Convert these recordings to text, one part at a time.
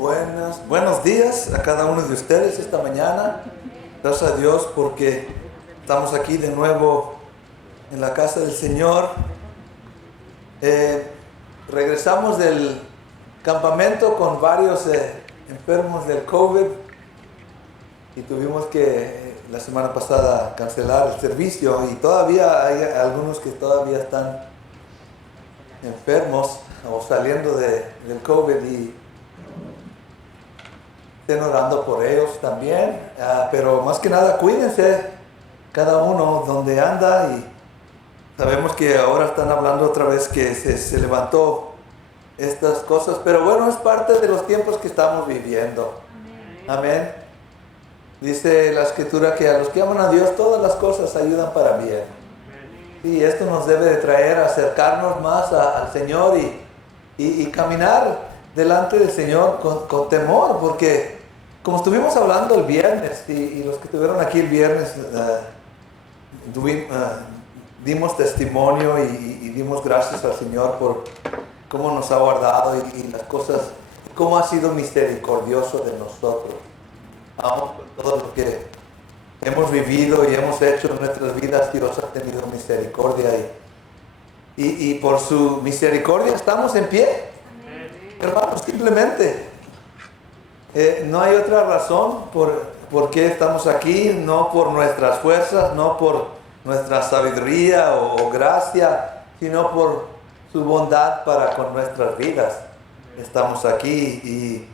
Buenos días a cada uno de ustedes esta mañana. Gracias a Dios porque estamos aquí de nuevo en la casa del Señor. Regresamos del campamento con varios enfermos del COVID y tuvimos que la semana pasada cancelar el servicio, y todavía hay algunos que todavía están enfermos o saliendo del COVID, y estén orando por ellos también. Pero más que nada cuídense cada uno donde anda, y sabemos que ahora están hablando otra vez que se levantó estas cosas, pero bueno, es parte de los tiempos que estamos viviendo. Amén. Dice la Escritura que a los que aman a Dios todas las cosas ayudan para bien. Y esto nos debe de traer a acercarnos más al Señor y caminar delante del Señor con temor, porque como estuvimos hablando el viernes, y los que estuvieron aquí el viernes, dimos testimonio y dimos gracias al Señor por cómo nos ha guardado y las cosas, cómo ha sido misericordioso de nosotros. Aún con todo lo que hemos vivido y hemos hecho en nuestras vidas, Dios ha tenido misericordia, y por su misericordia estamos en pie. Hermanos, simplemente no hay otra razón por qué estamos aquí, no por nuestras fuerzas, no por nuestra sabiduría o gracia, sino por su bondad para con nuestras vidas. Estamos aquí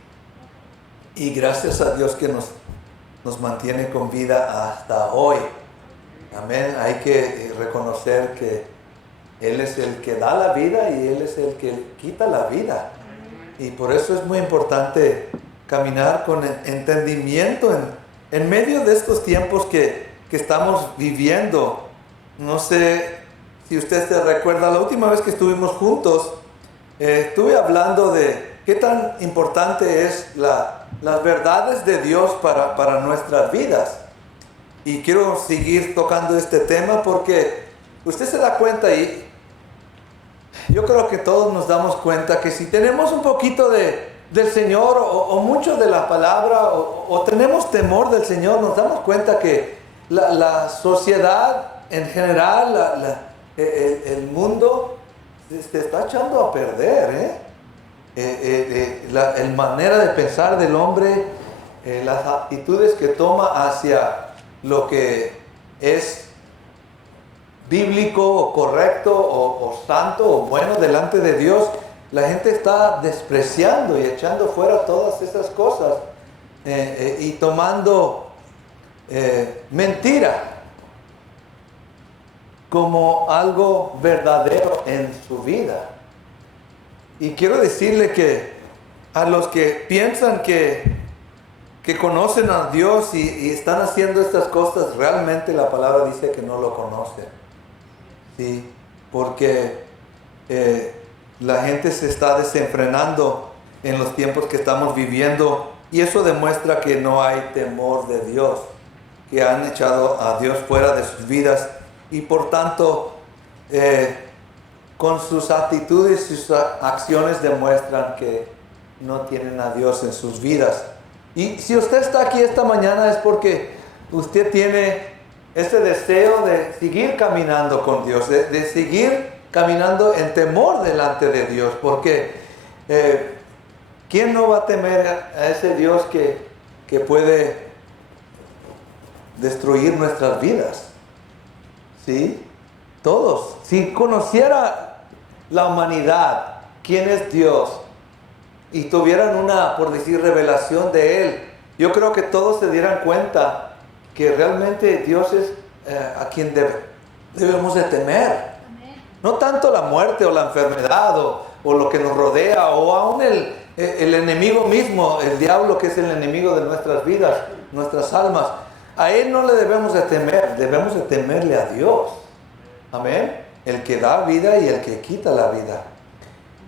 y gracias a Dios que nos mantiene con vida hasta hoy. Amén. Hay que reconocer que Él es el que da la vida y Él es el que quita la vida. Y por eso es muy importante caminar con entendimiento en medio de estos tiempos que estamos viviendo. No sé si usted se recuerda, la última vez que estuvimos juntos, estuve hablando de qué tan importante es las verdades de Dios para nuestras vidas. Y quiero seguir tocando este tema porque usted se da cuenta, y yo creo que todos nos damos cuenta, que si tenemos un poquito del Señor o mucho de la palabra o tenemos temor del Señor, nos damos cuenta que la sociedad en general, el mundo se está echando a perder. La manera de pensar del hombre, las actitudes que toma hacia lo que es bíblico o correcto o santo o bueno delante de Dios, la gente está despreciando y echando fuera todas esas cosas y tomando mentira como algo verdadero en su vida. Y quiero decirle que a los que piensan que conocen a Dios y están haciendo estas cosas, realmente la palabra dice que no lo conocen. ¿Sí? Porque la gente se está desenfrenando en los tiempos que estamos viviendo, y eso demuestra que no hay temor de Dios, que han echado a Dios fuera de sus vidas, y por tanto con sus actitudes y sus acciones demuestran que no tienen a Dios en sus vidas. Y si usted está aquí esta mañana es porque usted tiene ese deseo de seguir caminando con Dios, de seguir caminando en temor delante de Dios, porque ¿quién no va a temer a ese Dios que puede destruir nuestras vidas? ¿Sí? Todos. Si conociera la humanidad quién es Dios y tuvieran una, por decir, revelación de Él, yo creo que todos se dieran cuenta que realmente Dios es a quien debemos de temer. No tanto la muerte o la enfermedad o lo que nos rodea, o aún el enemigo mismo, el diablo, que es el enemigo de nuestras vidas, nuestras almas. A Él no le debemos de temer, debemos de temerle a Dios. Amén. El que da vida y el que quita la vida.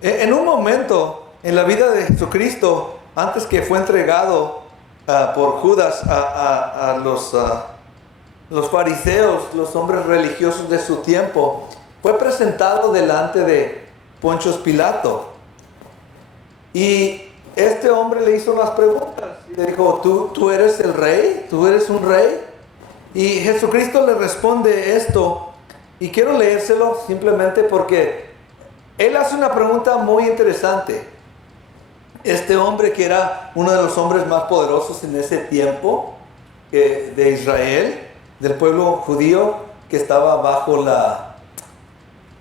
En un momento en la vida de Jesucristo, antes que fue entregado por Judas a los fariseos, los hombres religiosos de su tiempo, fue presentado delante de Poncio Pilato. Y este hombre le hizo unas preguntas. Le dijo, ¿tú eres el rey? ¿Tú eres un rey? Y Jesucristo le responde esto. Y quiero leérselo simplemente porque él hace una pregunta muy interesante. Este hombre, que era uno de los hombres más poderosos en ese tiempo de Israel, del pueblo judío que estaba bajo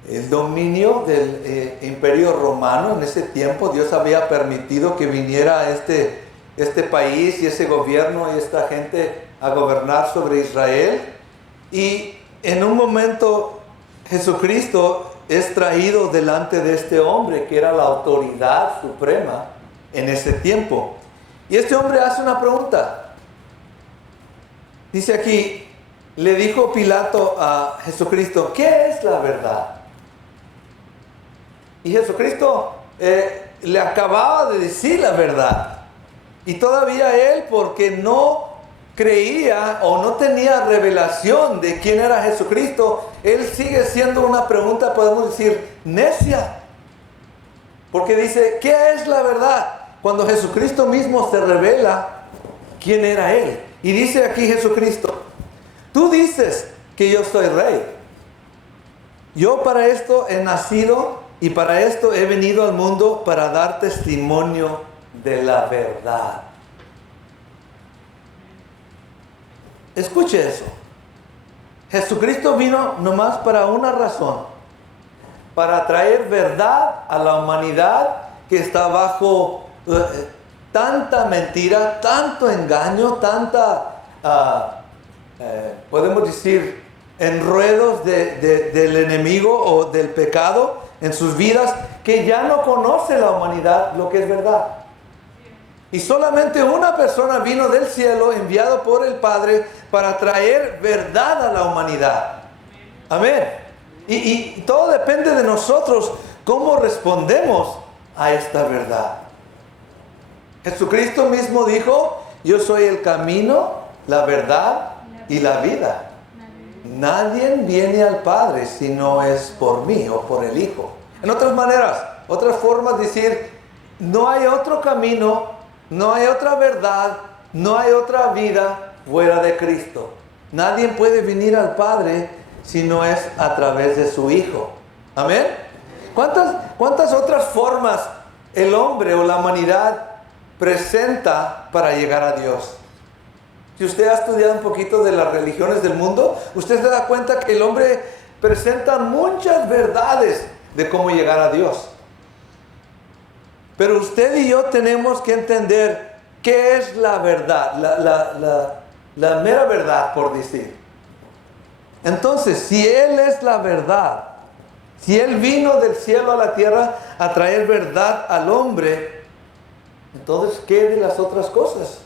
el dominio del imperio romano en ese tiempo. Dios había permitido que viniera este país y ese gobierno y esta gente a gobernar sobre Israel. Y en un momento Jesucristo es traído delante de este hombre que era la autoridad suprema en ese tiempo. Y este hombre hace una pregunta. Dice aquí, le dijo Pilato a Jesucristo, ¿qué es la verdad? Y Jesucristo le acababa de decir la verdad. Y todavía él, porque no creía o no tenía revelación de quién era Jesucristo, él sigue siendo una pregunta, podemos decir, necia. Porque dice, ¿qué es la verdad? Cuando Jesucristo mismo se revela quién era él. Y dice aquí Jesucristo, tú dices que yo soy rey. Yo para esto he nacido y para esto he venido al mundo, para dar testimonio de la verdad. Escuche eso. Jesucristo vino nomás para una razón, para traer verdad a la humanidad que está bajo tanta mentira, tanto engaño, podemos decir, enredos del enemigo o del pecado en sus vidas, que ya no conoce la humanidad lo que es verdad. Y solamente una persona vino del cielo, enviado por el Padre, para traer verdad a la humanidad. Amén. Y todo depende de nosotros, cómo respondemos a esta verdad. Jesucristo mismo dijo, yo soy el camino, la verdad y la vida. Nadie viene al Padre si no es por mí o por el Hijo. En otras maneras, otras formas de decir, no hay otro camino, no hay otra verdad, no hay otra vida fuera de Cristo. Nadie puede venir al Padre si no es a través de su Hijo. Amén. ¿Cuántas otras formas el hombre o la humanidad presenta para llegar a Dios? Si usted ha estudiado un poquito de las religiones del mundo, usted se da cuenta que el hombre presenta muchas verdades de cómo llegar a Dios. Pero usted y yo tenemos que entender qué es la verdad, la mera verdad, por decir. Entonces, si Él es la verdad, si Él vino del cielo a la tierra a traer verdad al hombre, entonces, ¿qué de las otras cosas?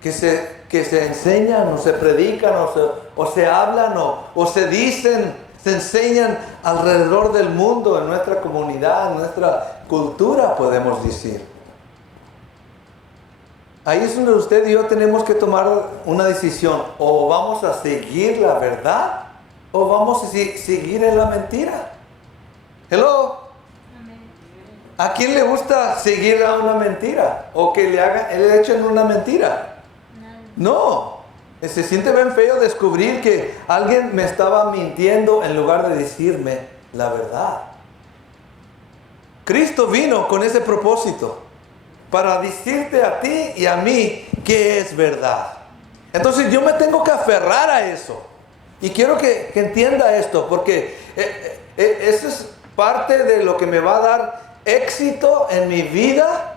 Que se enseñan o se predican o se hablan o se dicen, se enseñan alrededor del mundo, en nuestra comunidad, en nuestra cultura, podemos decir. Ahí es donde usted y yo tenemos que tomar una decisión. O vamos a seguir la verdad o vamos a seguir en la mentira. Hello. ¿A quién le gusta seguir a una mentira? O que le echen una mentira. No, se siente bien feo descubrir que alguien me estaba mintiendo en lugar de decirme la verdad. Cristo vino con ese propósito, para decirte a ti y a mí qué es verdad. Entonces yo me tengo que aferrar a eso. Y quiero que entienda esto, porque eso es parte de lo que me va a dar éxito en mi vida,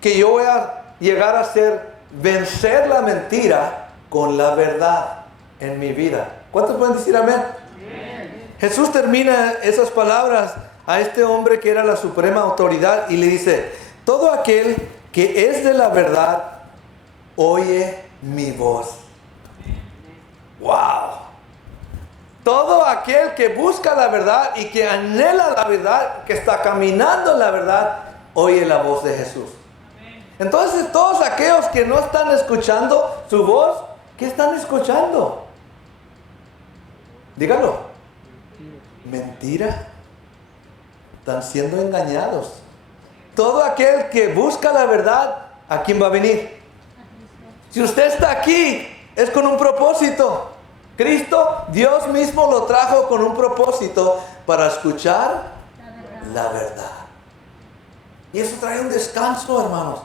que yo voy a llegar a vencer la mentira con la verdad en mi vida. ¿Cuántos pueden decir amén? Amén. Jesús termina esas palabras a este hombre que era la suprema autoridad y le dice, todo aquel que es de la verdad oye mi voz. ¡Wow! Todo aquel que busca la verdad y que anhela la verdad, que está caminando en la verdad, oye la voz de Jesús. Entonces todos aquellos que no están escuchando su voz, ¿qué están escuchando? Dígalo. Mentira. Están siendo engañados. todo aquel que busca la verdad, ¿a quién va a venir? Si usted está aquí, es con un propósito. Cristo, Dios mismo lo trajo con un propósito para escuchar la verdad. Y eso trae un descanso, hermanos.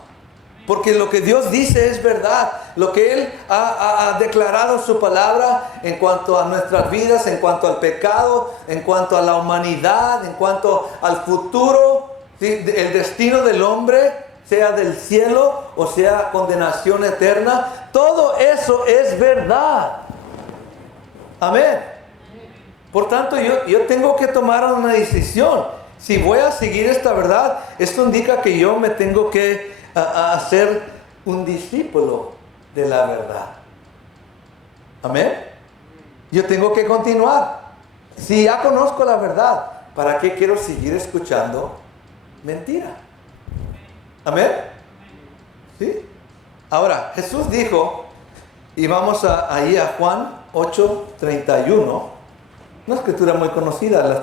Porque lo que Dios dice es verdad. Lo que Él ha declarado en su palabra en cuanto a nuestras vidas, en cuanto al pecado, en cuanto a la humanidad, en cuanto al futuro, ¿sí? El destino del hombre, sea del cielo o sea condenación eterna. Todo eso es verdad. Amén. Por tanto, yo tengo que tomar una decisión. Si voy a seguir esta verdad, esto indica que yo me tengo que hacer un discípulo de la verdad. Amén. Yo tengo que continuar. Si ya conozco la verdad, ¿para qué quiero seguir escuchando mentira? Amén. ¿Sí? Ahora, Jesús dijo, y vamos ahí a Juan 8:31, una escritura muy conocida,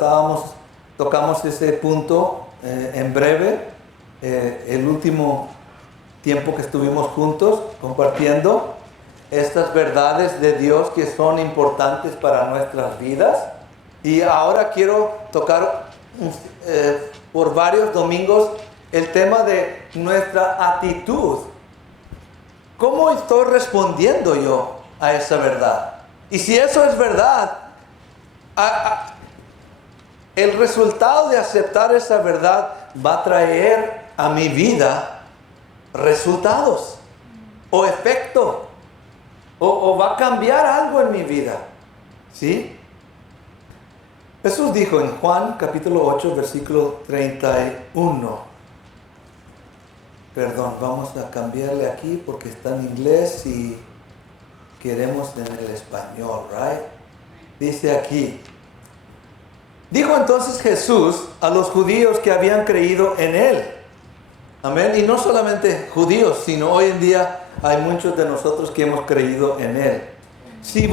tocamos ese punto en breve, el último tiempo que estuvimos juntos compartiendo estas verdades de Dios que son importantes para nuestras vidas. Y ahora quiero tocar por varios domingos el tema de nuestra actitud. ¿Cómo estoy respondiendo yo a esa verdad? Y si eso es verdad, el resultado de aceptar esa verdad va a traer a mi vida resultados o efecto o va a cambiar algo en mi vida. ¿Sí? Jesús dijo en Juan capítulo 8 versículo 31. Perdón, vamos a cambiarle aquí porque está en inglés y queremos en el español, right? Dice aquí. Dijo entonces Jesús a los judíos que habían creído en Él. Amén. Y no solamente judíos, sino hoy en día hay muchos de nosotros que hemos creído en Él. Si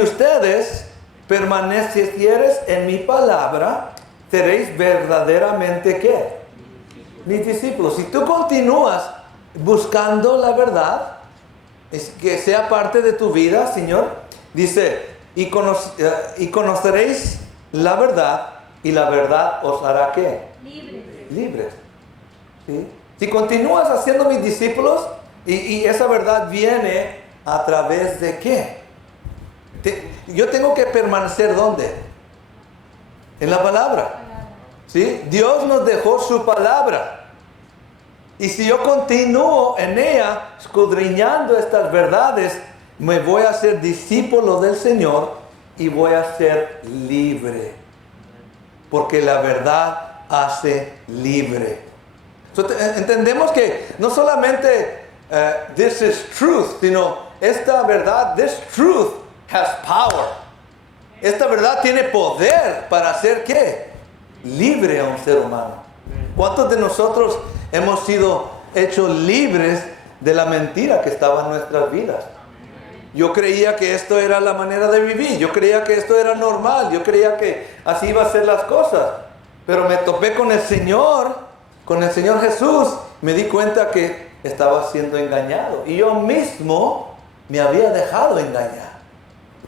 ustedes permanecieres en mi palabra, seréis verdaderamente ¿qué? Mis discípulos. Si tú continúas buscando la verdad, es que sea parte de tu vida, Señor, dice, y conoceréis la verdad, y la verdad os hará ¿qué? Libres. ¿Sí? Si continúas haciendo mis discípulos, y esa verdad viene a través de ¿qué? Yo tengo que permanecer ¿dónde? En la palabra. ¿Sí? Dios nos dejó su palabra. Y si yo continúo en ella, escudriñando estas verdades, me voy a ser discípulo del Señor y voy a ser libre. Porque la verdad hace libre. Entendemos que no solamente this is truth, sino esta verdad, this truth has power. Esta verdad tiene poder para hacer ¿qué? Libre a un ser humano. ¿Cuántos de nosotros hemos sido hechos libres de la mentira que estaba en nuestras vidas? Yo creía que esto era la manera de vivir, yo creía que esto era normal, yo creía que así iba a ser las cosas, pero me topé con el Señor Jesús, me di cuenta que estaba siendo engañado y yo mismo me había dejado engañar,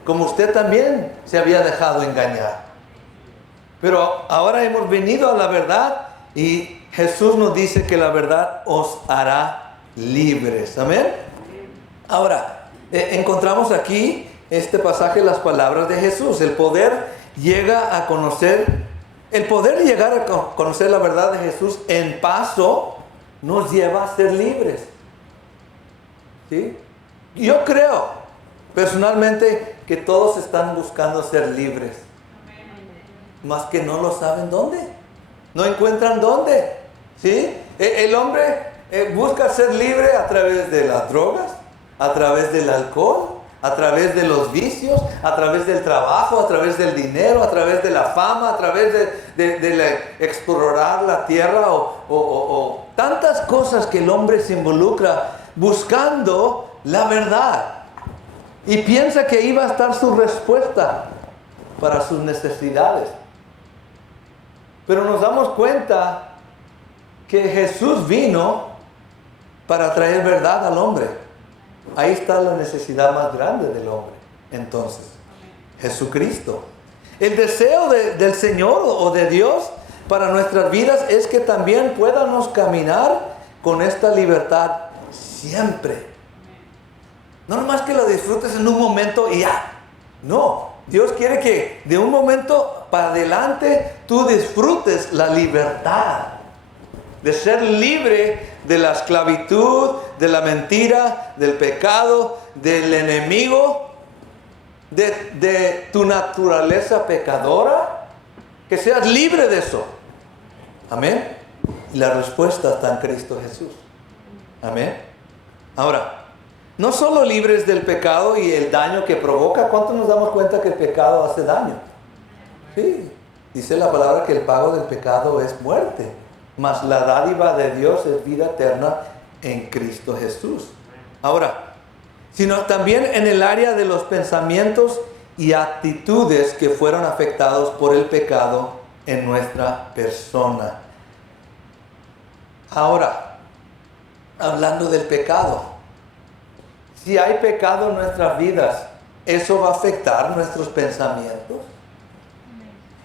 como usted también se había dejado engañar. Pero ahora hemos venido a la verdad y Jesús nos dice que la verdad os hará libres. Amén. Ahora, encontramos aquí este pasaje, las palabras de Jesús. El poder llegar a conocer la verdad de Jesús en paso nos lleva a ser libres. ¿Sí? Yo creo personalmente que todos están buscando ser libres. Más que no lo saben dónde. No encuentran dónde. ¿Sí? El hombre busca ser libre a través de las drogas, a través del alcohol, a través de los vicios, a través del trabajo, a través del dinero, a través de la fama, a través de explorar la tierra o tantas cosas que el hombre se involucra buscando la verdad. Y piensa que iba a estar su respuesta para sus necesidades. Pero nos damos cuenta que Jesús vino para traer verdad al hombre. Ahí está la necesidad más grande del hombre. Entonces, Jesucristo. El deseo del Señor o de Dios para nuestras vidas es que también podamos caminar con esta libertad siempre. No nomás que lo disfrutes en un momento y ya. No, Dios quiere que de un momento para adelante tú disfrutes la libertad de ser libre de la esclavitud, de la mentira, del pecado, del enemigo, de tu naturaleza pecadora, que seas libre de eso. Amén. Y la respuesta está en Cristo Jesús. Amén. Ahora, no solo libres del pecado y el daño que provoca. ¿Cuánto nos damos cuenta que el pecado hace daño? Sí. Dice la palabra que el pago del pecado es muerte, mas la dádiva de Dios es vida eterna en Cristo Jesús. Ahora, sino también en el área de los pensamientos y actitudes que fueron afectados por el pecado en nuestra persona. Ahora, hablando del pecado, si hay pecado en nuestras vidas, ¿eso va a afectar nuestros pensamientos?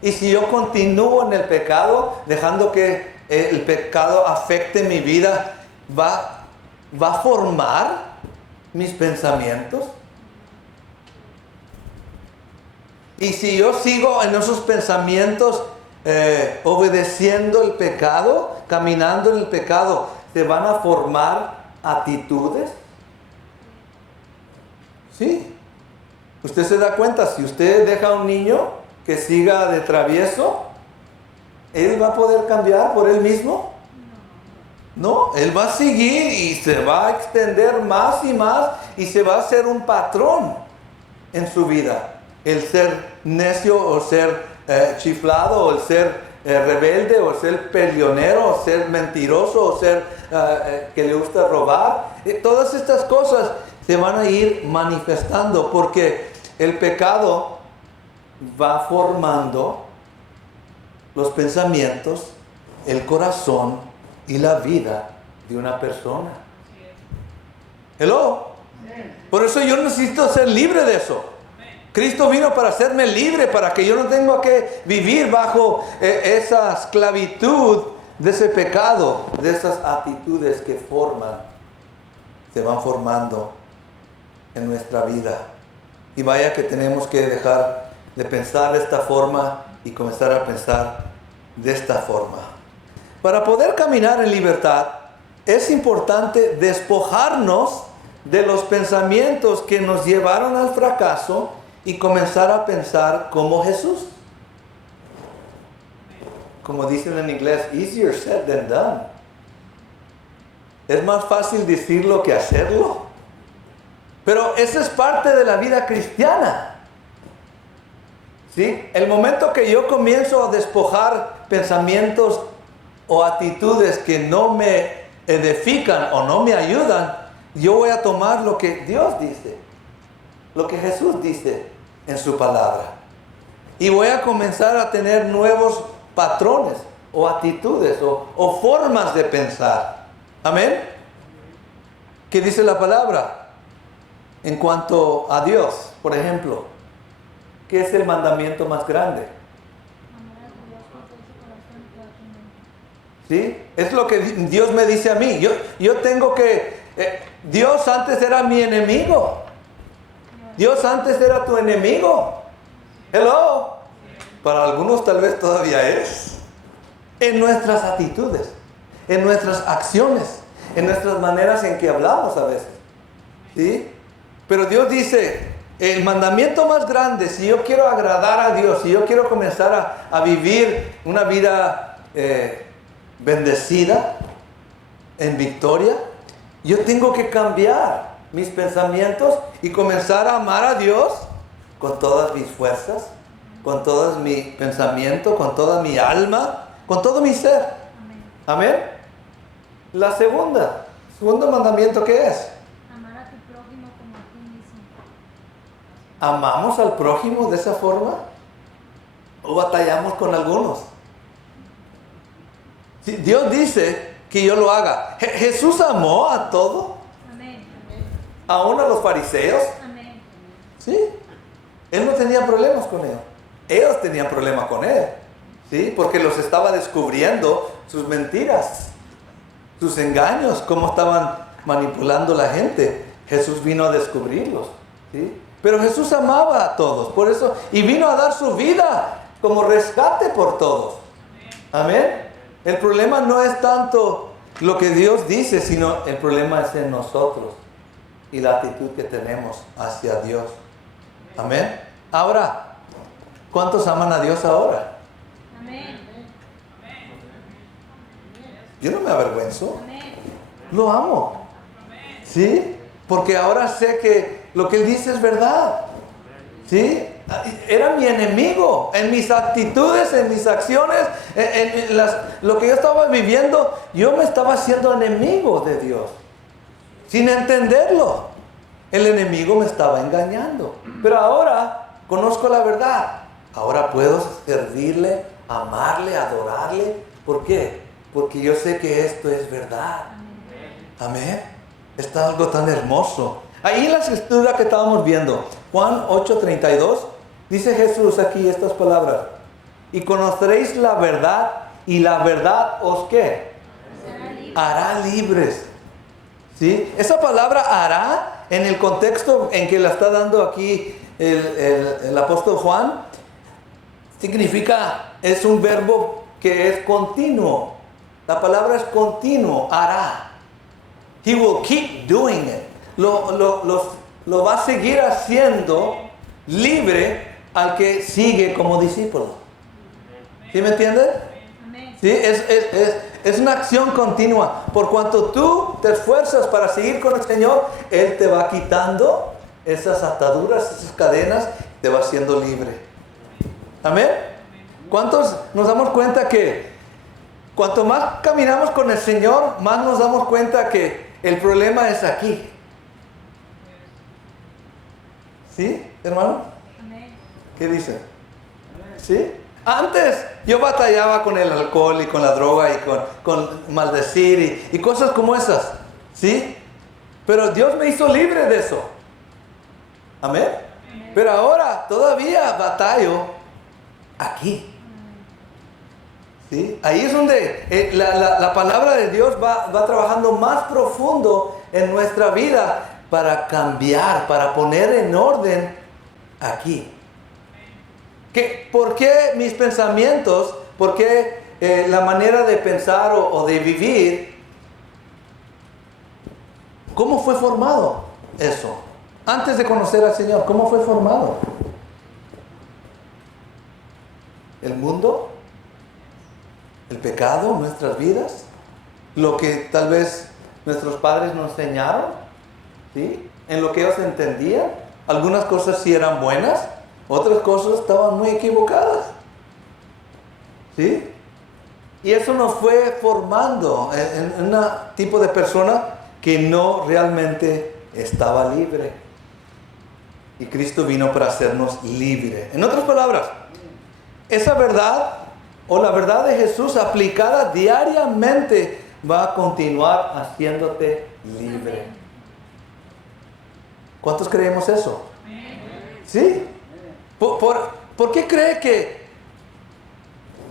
Y si yo continúo en el pecado, dejando que el pecado afecte mi vida, ¿va a formar mis pensamientos? Y si yo sigo en esos pensamientos obedeciendo el pecado, caminando en el pecado, ¿se van a formar actitudes? Sí. Usted se da cuenta, si usted deja a un niño que siga de travieso, ¿él va a poder cambiar por él mismo? No, él va a seguir y se va a extender más y más y se va a hacer un patrón en su vida. El ser necio o ser chiflado o el ser rebelde o ser peleonero o ser mentiroso o ser que le gusta robar. Todas estas cosas se van a ir manifestando porque el pecado va formando los pensamientos, el corazón y la vida de una persona. Hello. Por eso yo necesito ser libre de eso. Cristo vino para hacerme libre, para que yo no tenga que vivir bajo esa esclavitud de ese pecado, de esas actitudes que se van formando en nuestra vida. Y vaya que tenemos que dejar de pensar de esta forma y comenzar a pensar de esta forma. Para poder caminar en libertad, es importante despojarnos de los pensamientos que nos llevaron al fracaso y comenzar a pensar como Jesús. Como dicen en inglés, easier said than done. Es más fácil decirlo que hacerlo. Pero eso es parte de la vida cristiana. ¿Sí? El momento que yo comienzo a despojar pensamientos o actitudes que no me edifican o no me ayudan, yo voy a tomar lo que Dios dice, lo que Jesús dice en su palabra. Y voy a comenzar a tener nuevos patrones o actitudes o formas de pensar. Amén. ¿Qué dice la palabra? En cuanto a Dios, por ejemplo, ¿qué es el mandamiento más grande? ¿Sí? Es lo que Dios me dice a mí. Yo tengo que... Dios antes era mi enemigo. Dios antes era tu enemigo. Hello. Para algunos tal vez todavía es. En nuestras actitudes, en nuestras acciones, en nuestras maneras en que hablamos a veces. ¿Sí? Pero Dios dice, el mandamiento más grande, si yo quiero agradar a Dios, si yo quiero comenzar a vivir una vida bendecida, en victoria, yo tengo que cambiar mis pensamientos y comenzar a amar a Dios con todas mis fuerzas, con todo mi pensamiento, con toda mi alma, con todo mi ser. Amén. Amén. La segundo mandamiento, ¿qué es? Amar a tu prójimo como a ti mismo. ¿Amamos al prójimo de esa forma? ¿O batallamos con algunos? Sí, Dios dice que yo lo haga. Jesús amó a todo, Amén. aún a los fariseos. Amén. ¿Sí? Él no tenía problemas con ellos. Ellos tenían problemas con él. ¿Sí? Porque los estaba descubriendo sus mentiras, sus engaños, cómo estaban manipulando la gente. Jesús vino a descubrirlos. ¿Sí? Pero Jesús amaba a todos, por eso, y vino a dar su vida como rescate por todos. Amén. El problema no es tanto lo que Dios dice, sino el problema es en nosotros y la actitud que tenemos hacia Dios. Amén. Ahora, ¿cuántos aman a Dios ahora? Amén. Yo no me avergüenzo. Amén. Lo amo. ¿Sí? Porque ahora sé que lo que Él dice es verdad. ¿Sí? Era mi enemigo en mis actitudes, en mis acciones, lo que yo estaba viviendo. Yo me estaba haciendo enemigo de Dios sin entenderlo. El enemigo me estaba engañando, pero ahora conozco la verdad. Ahora puedo servirle, amarle, adorarle. ¿Por qué? Porque yo sé que esto es verdad. Amén. Está algo tan hermoso. Ahí en la escritura que estábamos viendo, Juan 8:32, dice Jesús aquí estas palabras: y conoceréis la verdad, y la verdad os ¿qué? Hará libres. ¿Sí? Esa palabra hará, en el contexto en que la está dando aquí el apóstol Juan, significa, es un verbo que es continuo. La palabra es continuo, hará. He will keep doing it. Lo va a seguir haciendo libre al que sigue como discípulo. ¿Sí me entiendes? Amén. ¿Sí? Es una acción continua. Por cuanto tú te esfuerzas para seguir con el Señor, Él te va quitando esas ataduras, esas cadenas, te va haciendo libre. Amén. ¿Cuántos nos damos cuenta que cuanto más caminamos con el Señor, más nos damos cuenta que el problema es aquí? ¿Sí, hermano? Amén. ¿Qué dice? ¿Sí? Antes yo batallaba con el alcohol y con la droga y con maldecir y cosas como esas. ¿Sí? Pero Dios me hizo libre de eso. Amén. Pero ahora todavía batallo aquí. ¿Sí? Ahí es donde la palabra de Dios va trabajando más profundo en nuestra vida para cambiar, para poner en orden aquí. ¿Por qué mis pensamientos, por qué la manera de pensar o de vivir, cómo fue formado eso? Antes de conocer al Señor, ¿cómo fue formado? ¿El mundo? ¿El pecado en nuestras vidas? ¿Lo que tal vez nuestros padres nos enseñaron? ¿Sí? ¿En lo que ellos entendían? Algunas cosas sí eran buenas, otras cosas estaban muy equivocadas. ¿Sí? Y eso nos fue formando en un tipo de persona que no realmente estaba libre. Y Cristo vino para hacernos libres. En otras palabras, esa verdad o la verdad de Jesús aplicada diariamente va a continuar haciéndote libre. ¿Cuántos creemos eso? ¿Sí? ¿Por qué cree que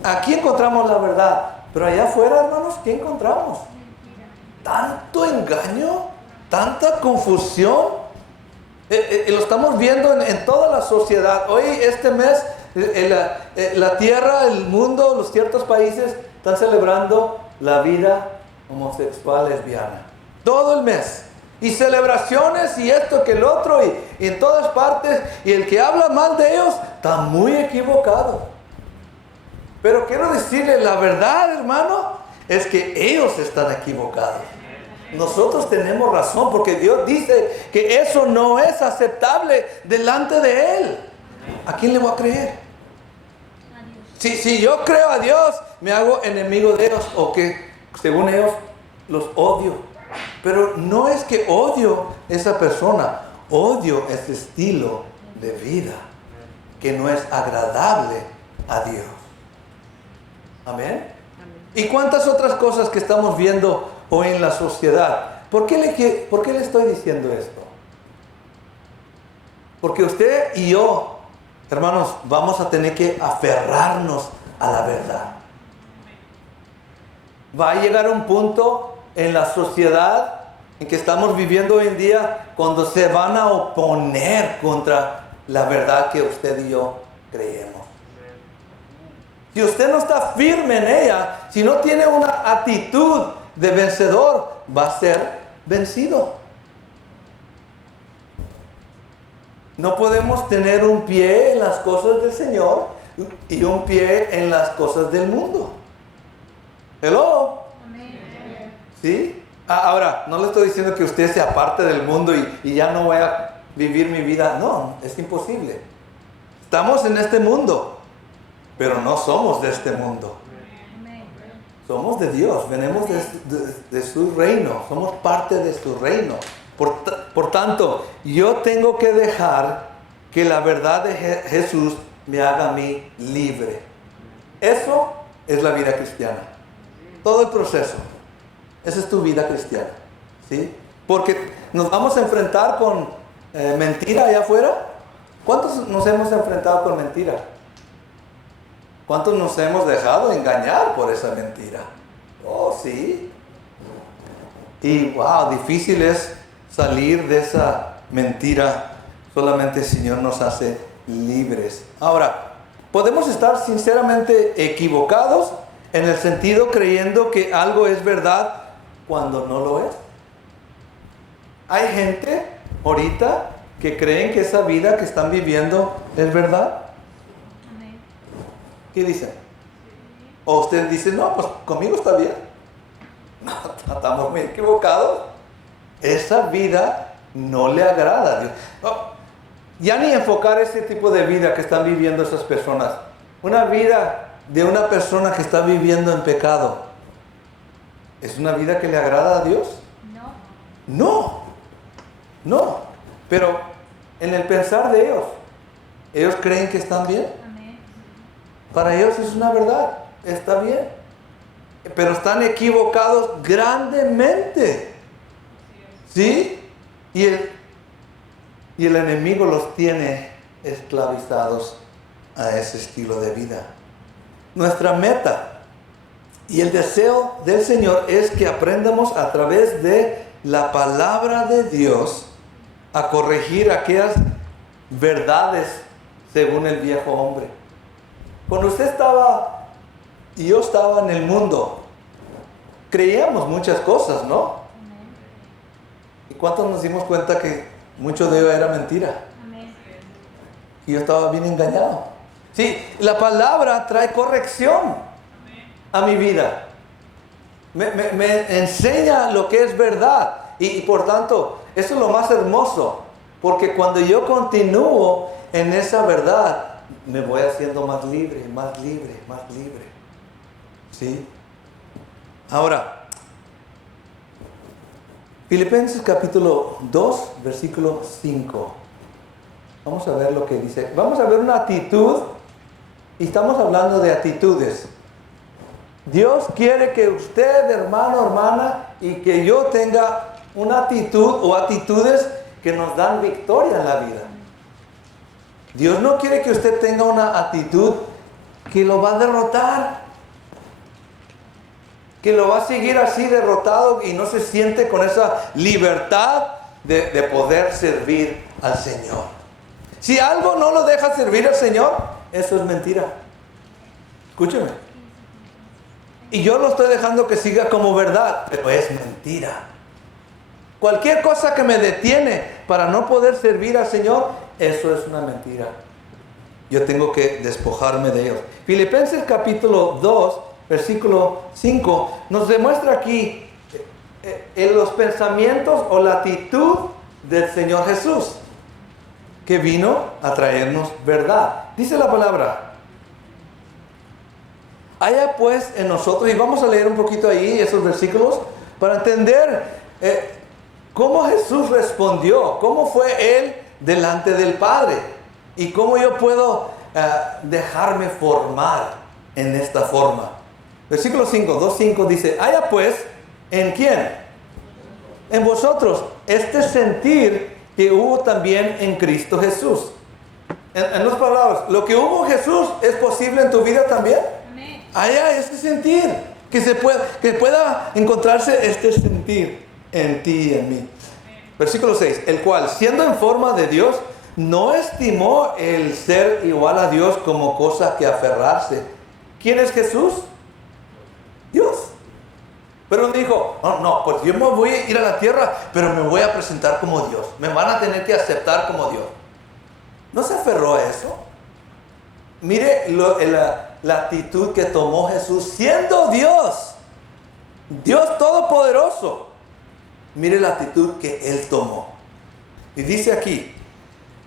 aquí encontramos la verdad, pero allá afuera, hermanos, qué encontramos? Tanto engaño, tanta confusión. Lo estamos viendo en toda la sociedad. Hoy, este mes, la tierra, el mundo, los ciertos países están celebrando la vida homosexual lesbiana. Todo el mes. Y celebraciones y esto que el otro y en todas partes. Y el que habla mal de ellos está muy equivocado. Pero quiero decirle la verdad, hermano, es que ellos están equivocados. Nosotros tenemos razón porque Dios dice que eso no es aceptable delante de Él. ¿A quién le voy a creer? Si yo creo a Dios, me hago enemigo de ellos o que según ellos los odio. Pero no es que odio a esa persona, odio ese estilo de vida que no es agradable a Dios. Amén. ¿Y cuántas otras cosas que estamos viendo hoy en la sociedad? ¿Por qué le estoy diciendo esto? Porque usted y yo, hermanos, vamos a tener que aferrarnos a la verdad. Va a llegar un punto en la sociedad en que estamos viviendo hoy en día cuando se van a oponer contra la verdad que usted y yo creemos. Si usted no está firme en ella, si no tiene una actitud de vencedor, va a ser vencido. No podemos tener un pie en las cosas del Señor y un pie en las cosas del mundo. Hello. ¿Sí? Ahora, no le estoy diciendo que usted se aparte del mundo y ya no voy a vivir mi vida. No, es imposible. Estamos en este mundo, pero no somos de este mundo. Somos de Dios, venimos de su reino, somos parte de su reino. Por tanto, yo tengo que dejar que la verdad de Jesús me haga a mí libre. Eso es la vida cristiana. Todo el proceso. Esa es tu vida cristiana. ¿Sí? Porque nos vamos a enfrentar con mentira allá afuera. ¿Cuántos nos hemos enfrentado con mentira? ¿Cuántos nos hemos dejado engañar por esa mentira? Oh, sí. Y wow, difícil es salir de esa mentira. Solamente el Señor nos hace libres. Ahora, podemos estar sinceramente equivocados en el sentido creyendo que algo es verdad cuando no lo es. Hay gente ahorita que creen que esa vida que están viviendo es verdad. ¿Qué dicen? O usted dice, no, pues conmigo está bien. No, estamos muy equivocados. Esa vida no le agrada a Dios. Ya ni enfocar ese tipo de vida que están viviendo esas personas. Una vida de una persona que está viviendo en pecado. ¿Es una vida que le agrada a Dios? No. No. Pero en el pensar de ellos creen que están bien. Para ellos es una verdad, está bien. Pero están equivocados grandemente. ¿Sí? Y el enemigo los tiene esclavizados a ese estilo de vida. Nuestra meta y el deseo del Señor es que aprendamos a través de la palabra de Dios a corregir aquellas verdades según el viejo hombre. Cuando usted estaba y yo estaba en el mundo, creíamos muchas cosas, ¿no? ¿Y cuántos nos dimos cuenta que mucho de ello era mentira? Y yo estaba bien engañado. Sí, la palabra trae corrección a mi vida. Me enseña lo que es verdad. Y por tanto, eso es lo más hermoso. Porque cuando yo continúo en esa verdad, me voy haciendo más libre, más libre, más libre. ¿Sí? Ahora, Filipenses capítulo 2, versículo 5. Vamos a ver lo que dice. Vamos a ver una actitud. Y estamos hablando de actitudes. Dios quiere que usted, hermano, hermana, y que yo tenga una actitud o actitudes que nos dan victoria en la vida. Dios no quiere que usted tenga una actitud que lo va a derrotar, que lo va a seguir así derrotado y no se siente con esa libertad de poder servir al Señor. Si algo no lo deja servir al Señor, eso es mentira. Escúcheme. Y yo lo estoy dejando que siga como verdad, pero es mentira. Cualquier cosa que me detiene para no poder servir al Señor, eso es una mentira. Yo tengo que despojarme de ellos. Filipenses capítulo 2, versículo 5, nos demuestra aquí en los pensamientos o la actitud del Señor Jesús, que vino a traernos verdad. Dice la palabra: haya pues en nosotros, y vamos a leer un poquito ahí esos versículos para entender cómo Jesús respondió, cómo fue Él delante del Padre y cómo yo puedo dejarme formar en esta forma. Versículo 5, 2:5 dice, haya pues, ¿en quién? En vosotros, este sentir que hubo también en Cristo Jesús. En otras palabras, lo que hubo en Jesús es posible en tu vida también. Amén. Haya este sentir, que pueda encontrarse este sentir en ti y en mí. Versículo 6, el cual, siendo en forma de Dios, no estimó el ser igual a Dios como cosa que aferrarse. ¿Quién es Jesús? Dios. Pero dijo, no, pues yo me voy a ir a la tierra, pero me voy a presentar como Dios. Me van a tener que aceptar como Dios. ¿No se aferró a eso? Mire la actitud que tomó Jesús siendo Dios. Dios Todopoderoso. Mire la actitud que Él tomó. Y dice aquí,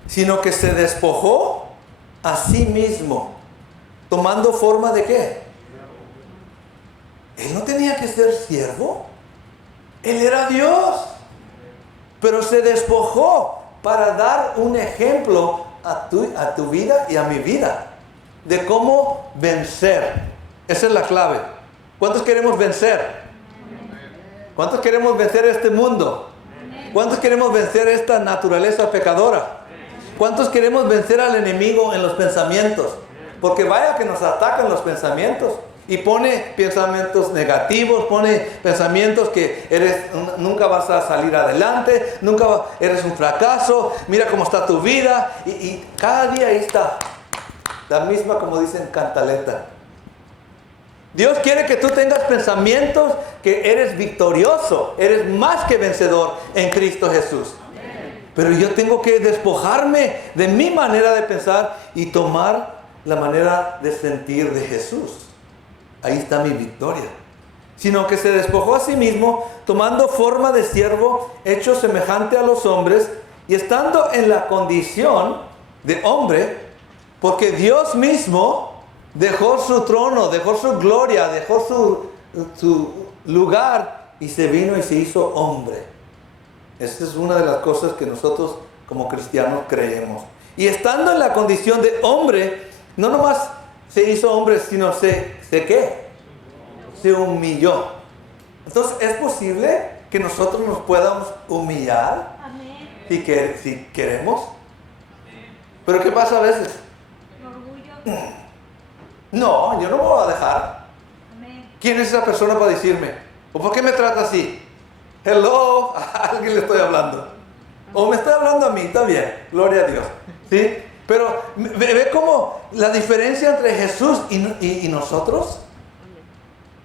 sino que se despojó a sí mismo, tomando forma de ¿qué? Él no tenía que ser siervo. Él era Dios. Pero se despojó para dar un ejemplo a tu vida y a mi vida de cómo vencer. Esa es la clave. ¿Cuántos queremos vencer? ¿Cuántos queremos vencer este mundo? ¿Cuántos queremos vencer esta naturaleza pecadora? ¿Cuántos queremos vencer al enemigo en los pensamientos? Porque vaya que nos atacan los pensamientos. Y pone pensamientos negativos, pone pensamientos que nunca vas a salir adelante, eres un fracaso, mira cómo está tu vida. Y cada día ahí está, la misma como dicen cantaleta. Dios quiere que tú tengas pensamientos que eres victorioso, eres más que vencedor en Cristo Jesús. Pero yo tengo que despojarme de mi manera de pensar y tomar la manera de sentir de Jesús. Ahí está mi victoria. Sino que se despojó a sí mismo, tomando forma de siervo, hecho semejante a los hombres, y estando en la condición de hombre, porque Dios mismo dejó su trono, dejó su gloria, dejó su lugar, y se vino y se hizo hombre. Esta es una de las cosas que nosotros como cristianos creemos. Y estando en la condición de hombre, no nomás se hizo hombre, sino ¿qué? Se humilló. Entonces, ¿es posible que nosotros nos podamos humillar? Amén. Si queremos. Pero ¿qué pasa a veces? El orgullo. No, yo no me voy a dejar. Amén. ¿Quién es esa persona para decirme? ¿O por qué me trata así? Hello, a alguien le estoy hablando. O me está hablando a mí, está bien, gloria a Dios. ¿Sí? Pero ve cómo la diferencia entre Jesús y nosotros.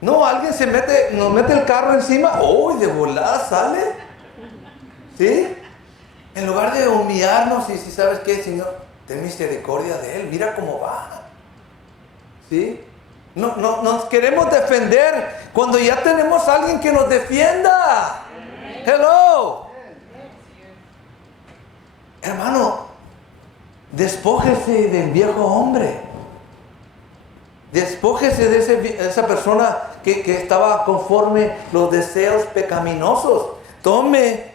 No, alguien nos mete el carro encima, de volada sale. ¿Sí? En lugar de humillarnos y si sabes qué, Señor, ten misericordia de él, mira cómo va. ¿Sí? No, nos queremos defender cuando ya tenemos a alguien que nos defienda. Hello. Hermano, despójese del viejo hombre. Despójese de esa persona que estaba conforme los deseos pecaminosos. Tome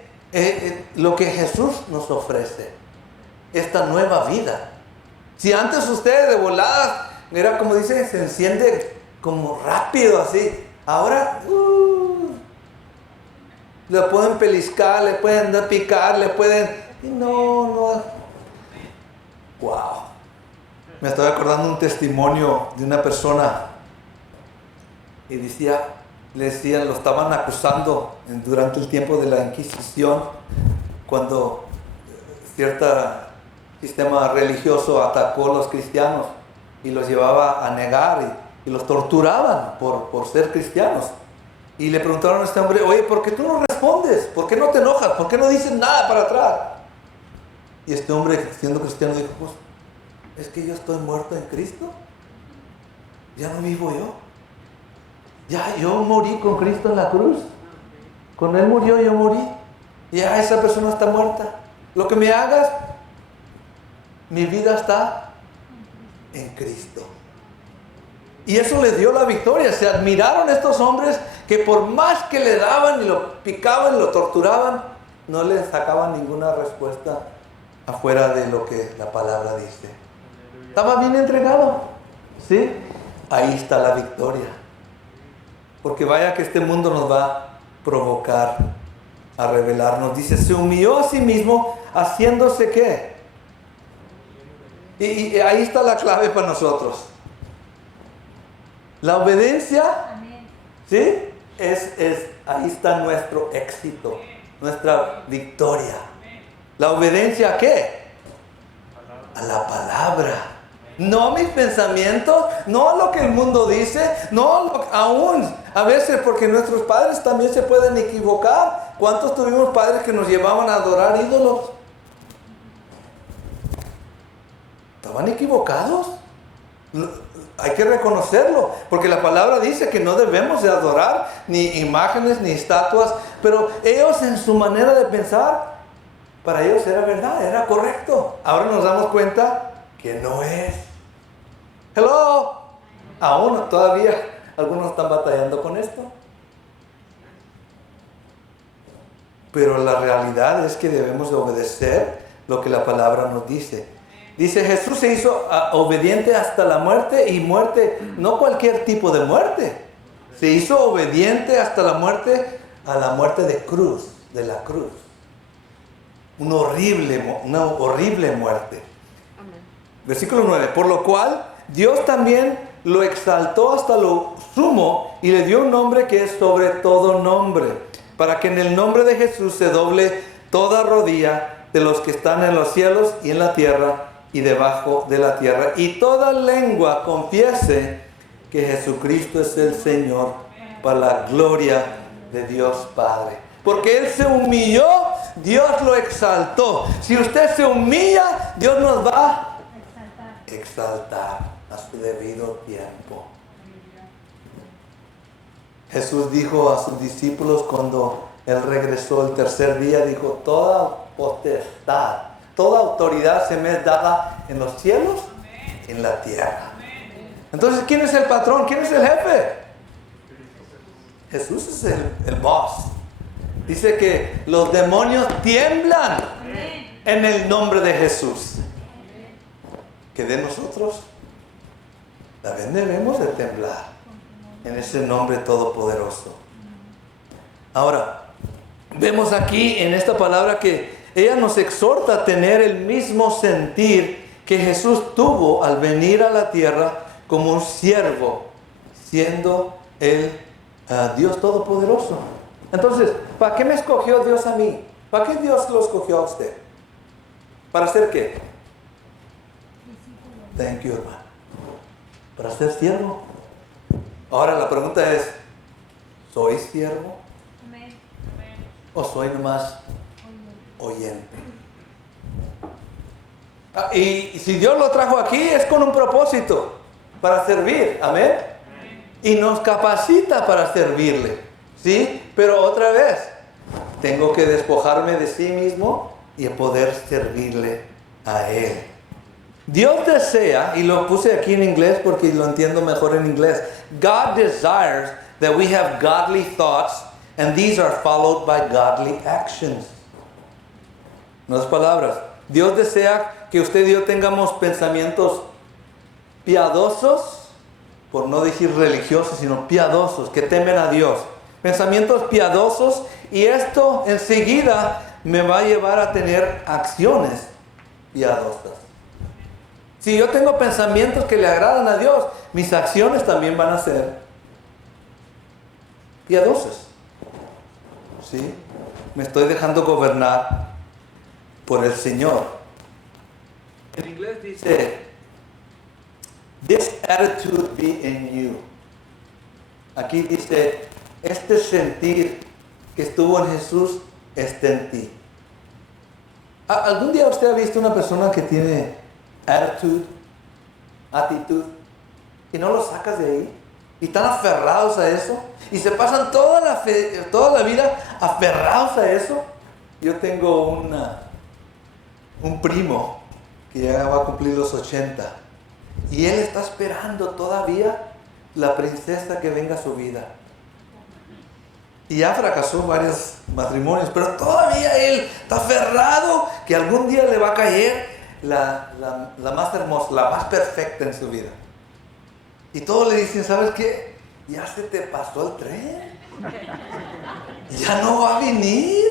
lo que Jesús nos ofrece. Esta nueva vida. Si antes usted de volada era como dice, se enciende como rápido así. Ahora le pueden peliscar, le pueden picar, le pueden... No. Wow. Me estoy acordando un testimonio de una persona y le decían, lo estaban acusando durante el tiempo de la Inquisición, cuando cierto sistema religioso atacó a los cristianos y los llevaba a negar y los torturaban por ser cristianos. Y le preguntaron a este hombre, oye, ¿por qué tú no respondes? ¿Por qué no te enojas? ¿Por qué no dices nada para atrás? Y este hombre, siendo cristiano, dijo, pues, es que yo estoy muerto en Cristo. Ya no vivo yo. Ya yo morí con Cristo en la cruz. Con Él murió, yo morí. Ya esa persona está muerta. Lo que me hagas, mi vida está en Cristo. Y eso le dio la victoria. Se admiraron estos hombres que por más que le daban y lo picaban y lo torturaban, no le sacaban ninguna respuesta afuera de lo que la palabra dice. Estaba bien entregado. ¿Sí? Ahí está la victoria. porque vaya que este mundo nos va a provocar a rebelarnos. Dice, se humilló a sí mismo haciéndose ¿qué? Y ahí está la clave para nosotros. La obediencia, Amén. ¿sí? Ahí está nuestro éxito, nuestra victoria. ¿La obediencia a qué? A la palabra. No a mis pensamientos, no a lo que el mundo dice, no aún a veces, porque nuestros padres también se pueden equivocar. ¿Cuántos tuvimos padres que nos llevaban a adorar ídolos? ¿Estaban equivocados? Hay que reconocerlo, porque la palabra dice que no debemos de adorar ni imágenes ni estatuas, pero ellos en su manera de pensar, para ellos era verdad, era correcto. Ahora nos damos cuenta que no es. Hello, aún todavía algunos están batallando con esto. Pero la realidad es que debemos de obedecer lo que la palabra nos dice. Dice, Jesús se hizo obediente hasta la muerte, y muerte, no cualquier tipo de muerte. Se hizo obediente hasta la muerte, a la muerte de cruz, de la cruz. Una horrible muerte. Amén. Versículo 9, por lo cual Dios también lo exaltó hasta lo sumo y le dio un nombre que es sobre todo nombre, para que en el nombre de Jesús se doble toda rodilla de los que están en los cielos y en la tierra y debajo de la tierra, y toda lengua confiese que Jesucristo es el Señor, para la gloria de Dios Padre. Porque Él se humilló, Dios lo exaltó. Si usted se humilla, Dios nos va a exaltar a su debido tiempo. Jesús dijo a sus discípulos cuando Él regresó el tercer día, dijo, toda potestad, toda autoridad se me es dada en los cielos y en la tierra. Entonces, ¿quién es el patrón? ¿Quién es el jefe? Jesús es el boss. Dice que los demonios tiemblan en el nombre de Jesús. Que de nosotros también debemos de temblar en ese nombre todopoderoso. Ahora, vemos aquí en esta palabra que ella nos exhorta a tener el mismo sentir que Jesús tuvo al venir a la tierra como un siervo, siendo el Dios todopoderoso. Entonces, ¿para qué me escogió Dios a mí? ¿Para qué Dios lo escogió a usted? ¿Para hacer qué? Thank you, hermano. Para ser siervo. Ahora la pregunta es, ¿soy siervo? Amén. ¿O soy nomás oyente? Y si Dios lo trajo aquí es con un propósito, para servir, amén. Y nos capacita para servirle, ¿sí? Pero otra vez, tengo que despojarme de sí mismo y poder servirle a Él. Dios desea, y lo puse aquí en inglés porque lo entiendo mejor en inglés, God desires that we have godly thoughts, and these are followed by godly actions. En otras palabras, Dios desea que usted y yo tengamos pensamientos piadosos, por no decir religiosos, sino piadosos, que temen a Dios. Pensamientos piadosos, y esto enseguida me va a llevar a tener acciones piadosas. Si yo tengo pensamientos que le agradan a Dios, mis acciones también van a ser piadosas. ¿Sí? Me estoy dejando gobernar por el Señor. En inglés dice, this attitude be in you. Aquí dice, este sentir que estuvo en Jesús está en ti. ¿Algún día usted ha visto una persona que tiene actitud, y no lo sacas de ahí? Y están aferrados a eso, y se pasan toda la vida aferrados a eso. Yo tengo un primo que ya va a cumplir los 80, y él está esperando todavía la princesa que venga a su vida. Y ya fracasó varios matrimonios, pero todavía él está aferrado que algún día le va a caer la más hermosa, la más perfecta en su vida. Y todos le dicen, ¿sabes qué? ya se te pasó el tren. Ya no va a venir.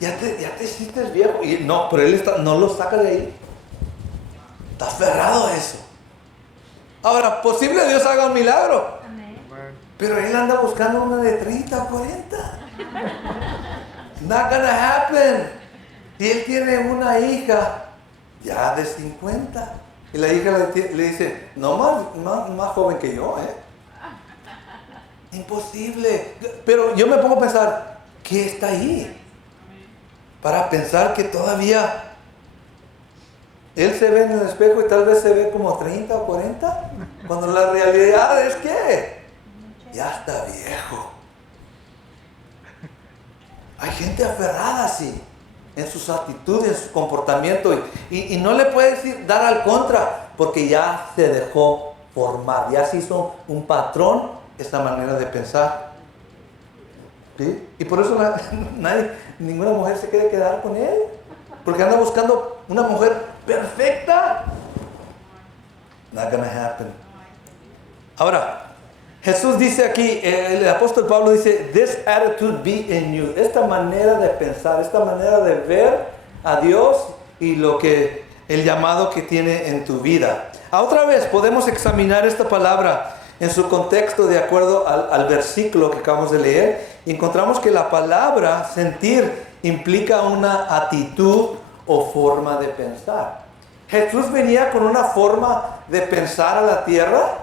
Ya te hiciste viejo. Y no, pero él no lo saca de ahí. Está aferrado a eso. Ahora, posible Dios haga un milagro. Amén. Pero él anda buscando una de 30 o 40. Not gonna happen. Y él tiene una hija ya de 50. Y la hija le dice, no más joven que yo, Imposible. Pero yo me pongo a pensar, ¿qué está ahí? Para pensar que todavía él se ve en el espejo y tal vez se ve como 30 o 40. Cuando la realidad es que ya está viejo. Hay gente aferrada así, en sus actitudes, en su comportamiento. Y no le puedes dar al contra, porque ya se dejó formar. Ya se hizo un patrón esta manera de pensar. ¿Sí? Y por eso ninguna mujer se quiere quedar con él. Porque anda buscando una mujer perfecta. Not gonna happen. Ahora, Jesús dice aquí, el apóstol Pablo dice, this attitude be in you. Esta manera de pensar, esta manera de ver a Dios y el llamado que tiene en tu vida. Otra vez podemos examinar esta palabra en su contexto de acuerdo al versículo que acabamos de leer. Encontramos que la palabra sentir implica una actitud o forma de pensar. Jesús venía con una forma de pensar a la tierra.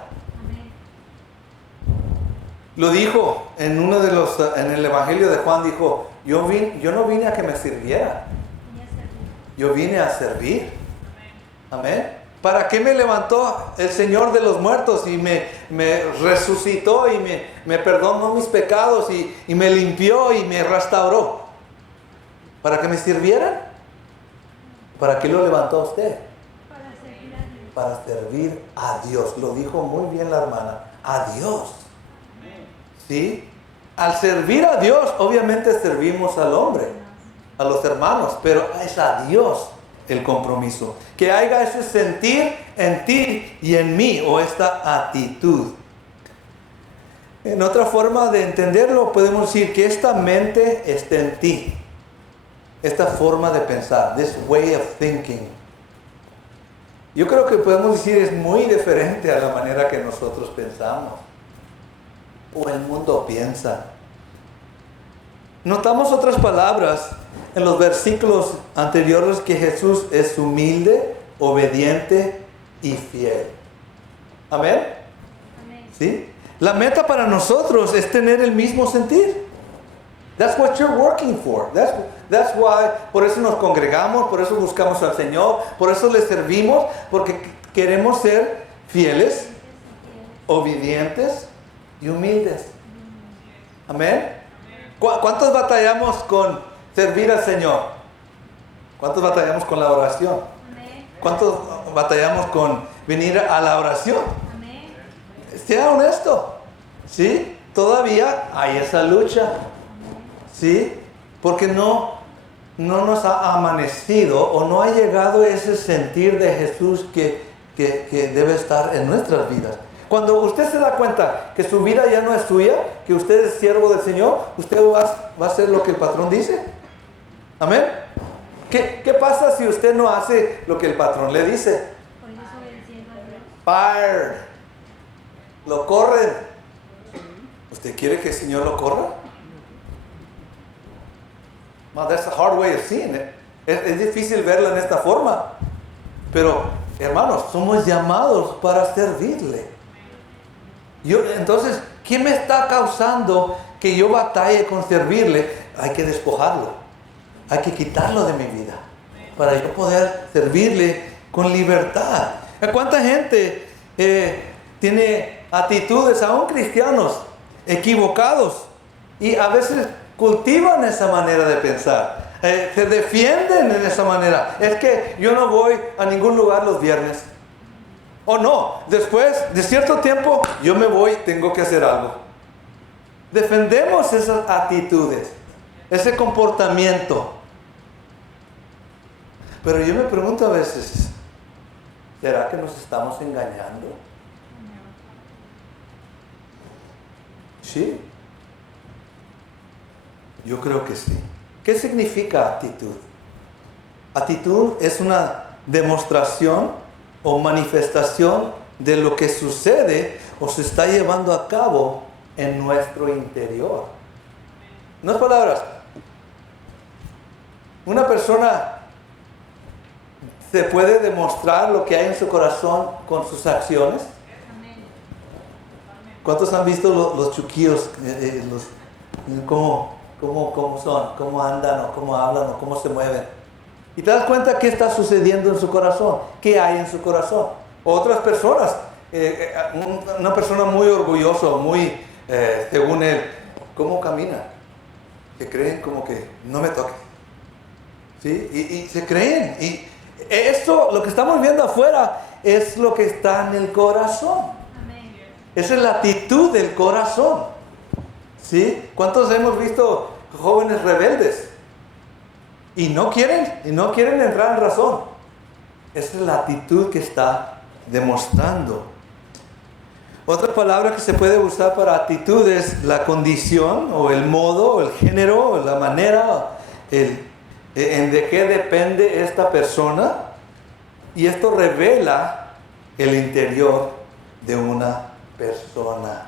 Lo dijo en en el Evangelio de Juan, dijo, yo no vine a que me sirviera, yo vine a servir. Amén. ¿Para qué me levantó el Señor de los muertos y me resucitó y me perdonó mis pecados y me limpió y me restauró? ¿Para que me sirvieran? ¿Para qué lo levantó a usted? Para servir a Dios. Lo dijo muy bien la hermana. A Dios. ¿Sí? Al servir a Dios, obviamente servimos al hombre, a los hermanos, pero es a Dios el compromiso. Que haya ese sentir en ti y en mí, o esta actitud. En otra forma de entenderlo, podemos decir que esta mente está en ti. Esta forma de pensar, this way of thinking. Yo creo que podemos decir es muy diferente a la manera que nosotros pensamos. O el mundo piensa. Notamos otras palabras en los versículos anteriores que Jesús es humilde, obediente y fiel. ¿Amén? Amén. ¿Sí? La meta para nosotros es tener el mismo sentir. That's what you're working for. That's why, por eso nos congregamos, por eso buscamos al Señor, por eso le servimos, porque queremos ser fieles, obedientes y humildes. Amén. ¿Cuántos batallamos con servir al Señor? ¿Cuántos batallamos con la oración? ¿Cuántos batallamos con venir a la oración? Sea honesto. ¿Sí? Todavía hay esa lucha. ¿Sí? Porque no nos ha amanecido o no ha llegado ese sentir de Jesús que debe estar en nuestras vidas. Cuando usted se da cuenta que su vida ya no es suya, que usted es siervo del Señor, usted va a hacer lo que el patrón dice. Amén. ¿Qué pasa si usted no hace lo que el patrón le dice? Fired. Lo corren. ¿Usted quiere que el Señor lo corra? Well, that's a hard way of seeing it. Es difícil verlo en esta forma. Pero, hermanos, somos llamados para servirle. Entonces, ¿qué me está causando que yo batalle con servirle? Hay que despojarlo. Hay que quitarlo de mi vida. Para yo poder servirle con libertad. ¿Cuánta gente tiene actitudes, aún cristianos, equivocados? Y a veces cultivan esa manera de pensar. Se defienden en esa manera. Es que yo no voy a ningún lugar los viernes. O no, después de cierto tiempo yo me voy, tengo que hacer algo. Defendemos esas actitudes, ese comportamiento. Pero yo me pregunto a veces, ¿será que nos estamos engañando? Sí. Yo creo que sí. ¿Qué significa actitud? Actitud es una demostración o manifestación de lo que sucede o se está llevando a cabo en nuestro interior. No es palabras. Una persona se puede demostrar lo que hay en su corazón con sus acciones. Amén. ¿Cuántos han visto los chuquillos? ¿Cómo son? ¿Cómo andan? ¿O cómo hablan? ¿O cómo se mueven? Y te das cuenta qué está sucediendo en su corazón. ¿Qué hay en su corazón? Otras personas, una persona muy orgullosa, muy, según él, ¿cómo camina? Se creen como que no me toque. ¿Sí? Y se creen. Y esto, lo que estamos viendo afuera, es lo que está en el corazón. Amén. Esa es la actitud del corazón. ¿Sí? ¿Cuántos hemos visto jóvenes rebeldes? Y no quieren entrar en razón. Esa es la actitud que está demostrando. Otra palabra que se puede usar para actitud es la condición, o el modo, o el género, o la manera, en de qué depende esta persona. Y esto revela el interior de una persona.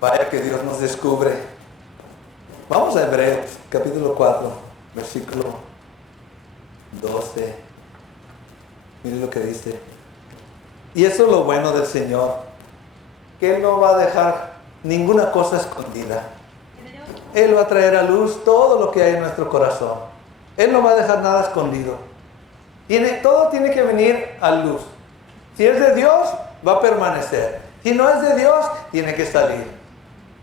Vaya que Dios nos descubre. Vamos a Hebreos, capítulo 4, versículo 12. Miren lo que dice. Y eso es lo bueno del Señor, que Él no va a dejar ninguna cosa escondida. Él va a traer a luz todo lo que hay en nuestro corazón. Él no va a dejar nada escondido. Todo tiene que venir a luz. Si es de Dios, va a permanecer. Si no es de Dios, tiene que salir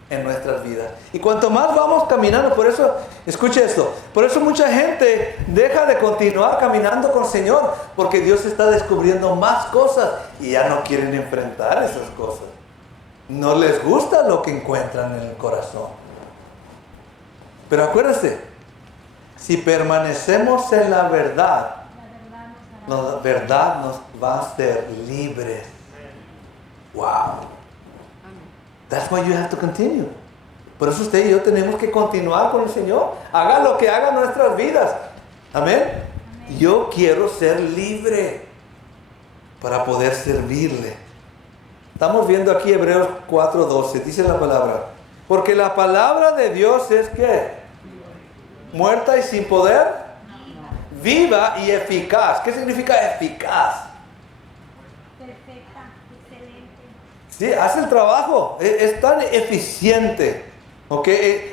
en nuestras vidas. Y cuanto más vamos caminando, por eso, escuche esto, por eso mucha gente deja de continuar caminando con el Señor, porque Dios está descubriendo más cosas y ya no quieren enfrentar esas cosas. No les gusta lo que encuentran en el corazón. Pero acuérdense, si permanecemos en la verdad nos va a hacer libres. Wow. That's why you have to continue. Por eso usted y yo tenemos que continuar con el Señor. Haga lo que haga en nuestras vidas. Amén. Yo quiero ser libre para poder servirle. Estamos viendo aquí Hebreos 4:12. Dice la palabra. Porque la palabra de Dios es ¿qué? Muerta y sin poder. Viva y eficaz. ¿Qué significa eficaz? Perfecta, excelente. Sí, hace el trabajo. Es tan eficiente. ¿Ok?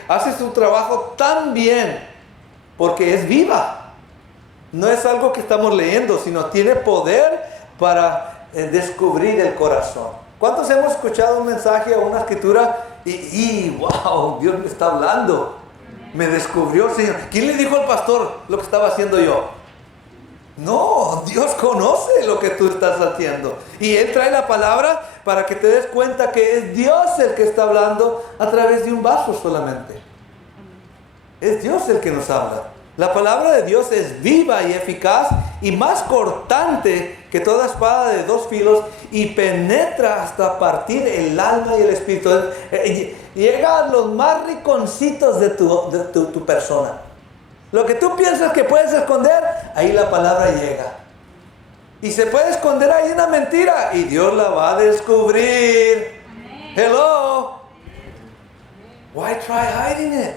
Hace su trabajo tan bien. Porque es viva. No es algo que estamos leyendo, sino tiene poder para descubrir el corazón. ¿Cuántos hemos escuchado un mensaje o una escritura y wow, Dios me está hablando? Me descubrió el Señor. ¿Quién le dijo al pastor lo que estaba haciendo yo? No, Dios conoce lo que tú estás haciendo. Y Él trae la palabra para que te des cuenta que es Dios el que está hablando a través de un vaso solamente. Es Dios el que nos habla. La palabra de Dios es viva y eficaz y más cortante que toda espada de dos filos y penetra hasta partir el alma y el espíritu. Llega a los más rinconcitos de tu persona. Lo que tú piensas que puedes esconder, ahí la palabra llega. Y se puede esconder ahí una mentira y Dios la va a descubrir. Hello. Why try hiding it?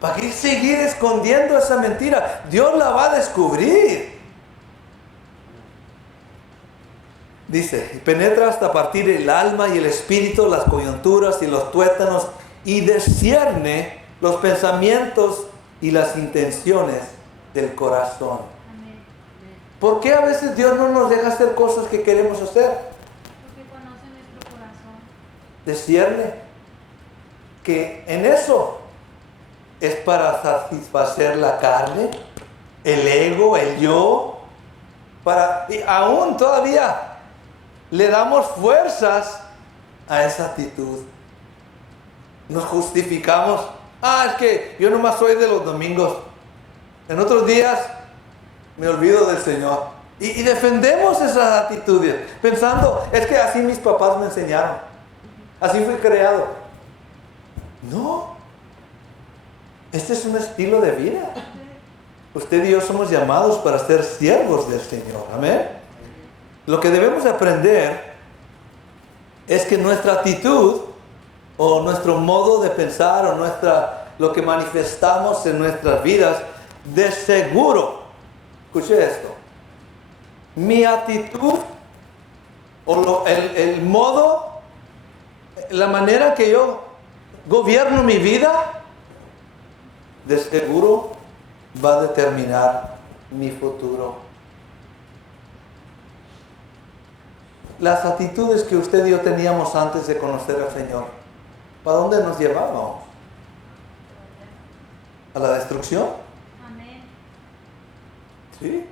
¿Para qué seguir escondiendo esa mentira? Dios la va a descubrir. Dice, penetra hasta partir el alma y el espíritu, las coyunturas y los tuétanos, y discierne los pensamientos y las intenciones del corazón. ¿Por qué a veces Dios no nos deja hacer cosas que queremos hacer? Porque conoce nuestro corazón. Discierne que en eso es para satisfacer la carne, el ego, el yo, y aún todavía le damos fuerzas a esa actitud. Nos justificamos. Es que yo nomás soy de los domingos. En otros días me olvido del Señor. Y defendemos esas actitudes, pensando, es que así mis papás me enseñaron. Así fui creado. No. Este es un estilo de vida. Usted y yo somos llamados para ser siervos del Señor. Amén. Lo que debemos aprender es que nuestra actitud o nuestro modo de pensar o lo que manifestamos en nuestras vidas, de seguro, escuche esto, mi actitud o el modo, la manera que yo gobierno mi vida, de seguro va a determinar mi futuro. Las actitudes que usted y yo teníamos antes de conocer al Señor, ¿para dónde nos llevábamos? ¿A la destrucción? Amén. ¿Sí?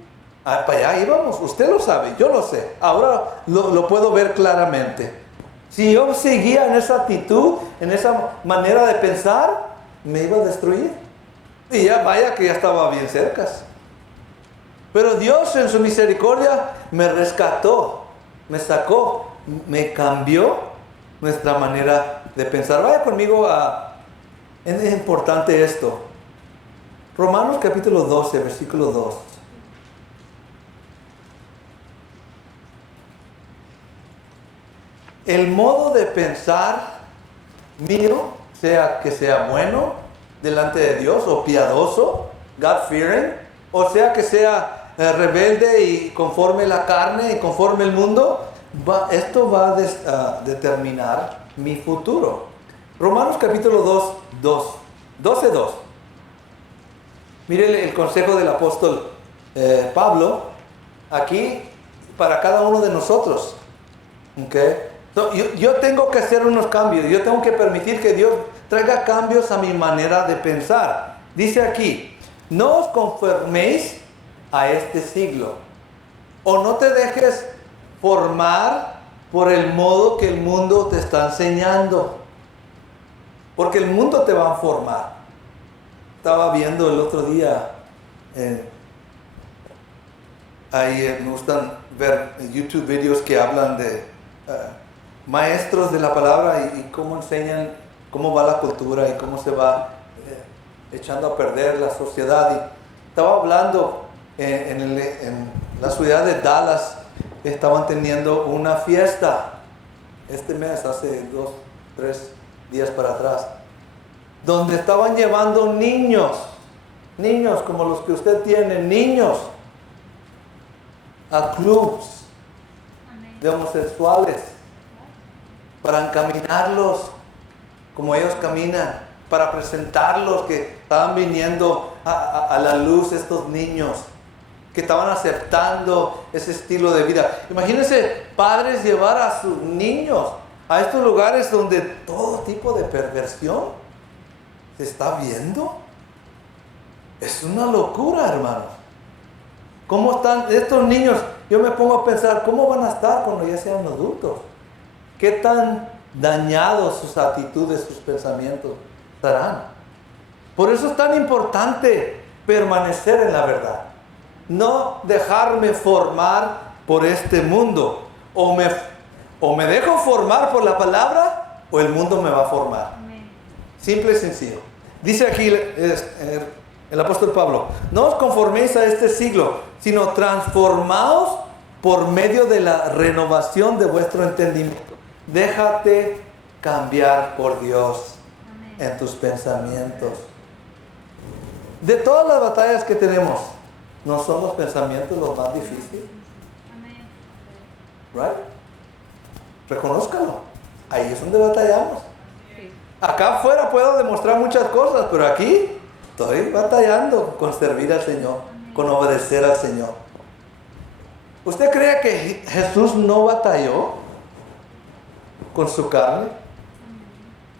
Para allá íbamos. Usted lo sabe, yo lo sé. Ahora lo puedo ver claramente. Si yo seguía en esa actitud, en esa manera de pensar, me iba a destruir. Y ya vaya que ya estaba bien cerca. Pero Dios en su misericordia me rescató, me sacó, me cambió nuestra manera de pensar. Vaya conmigo es importante esto. Romanos capítulo 12, versículo 2. El modo de pensar mío, sea que sea bueno delante de Dios o piadoso, God-fearing, o sea que sea rebelde y conforme la carne y conforme el mundo, esto va a determinar mi futuro. Romanos capítulo 12:2. Mire el consejo del apóstol Pablo aquí para cada uno de nosotros. ¿Okay? Yo tengo que hacer unos cambios, yo tengo que permitir que Dios traiga cambios a mi manera de pensar. Dice aquí, no os conforméis a este siglo, o no te dejes formar por el modo que el mundo te está enseñando, porque el mundo te va a formar. Estaba viendo el otro día, me gustan ver YouTube videos que hablan de maestros de la palabra y cómo enseñan cómo va la cultura y cómo se va echando a perder la sociedad. Y estaba hablando en la ciudad de Dallas, estaban teniendo una fiesta este mes, hace 2-3 días para atrás, donde estaban llevando niños como los que usted tiene, niños, a clubs de homosexuales, para encaminarlos como ellos caminan, para presentarlos que estaban viniendo a la luz estos niños, que estaban aceptando ese estilo de vida. Imagínense padres llevar a sus niños a estos lugares donde todo tipo de perversión se está viendo. Es una locura, hermanos. ¿Cómo están estos niños? Yo me pongo a pensar, ¿cómo van a estar cuando ya sean adultos? ¿Qué tan dañados sus actitudes, sus pensamientos estarán? Por eso es tan importante permanecer en la verdad. No dejarme formar por este mundo. O me dejo formar por la palabra, o el mundo me va a formar. Amén. Simple y sencillo. Dice aquí el apóstol Pablo, no os conforméis a este siglo, sino transformaos por medio de la renovación de vuestro entendimiento. Déjate cambiar por Dios. Amén. En tus pensamientos. De todas las batallas que tenemos, ¿no son los pensamientos los más difíciles? Amén. ¿Right? Reconózcalo. Ahí es donde batallamos. Sí. Acá afuera puedo demostrar muchas cosas, pero aquí estoy batallando con servir al Señor, con obedecer al Señor. ¿Usted cree que Jesús no batalló con su carne,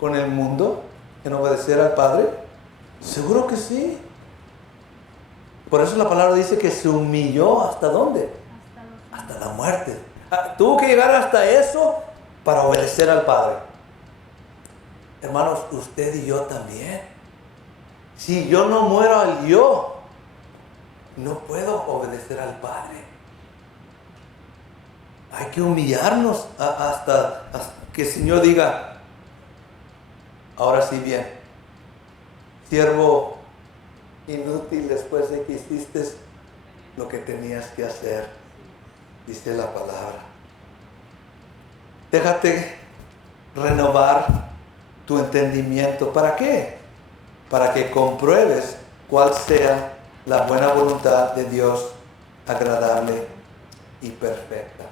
con el mundo, en obedecer al Padre? Seguro que sí. Por eso la palabra dice que se humilló ¿hasta dónde? Hasta la muerte. Tuvo que llegar hasta eso para obedecer al Padre. Hermanos, usted y yo también. Si yo no muero al yo, no puedo obedecer al Padre. Hay que humillarnos hasta que el Señor diga, Ahora sí bien, siervo inútil después de que hiciste lo que tenías que hacer, dice la palabra. Déjate renovar tu entendimiento. ¿Para qué? Para que compruebes cuál sea la buena voluntad de Dios, agradable y perfecta.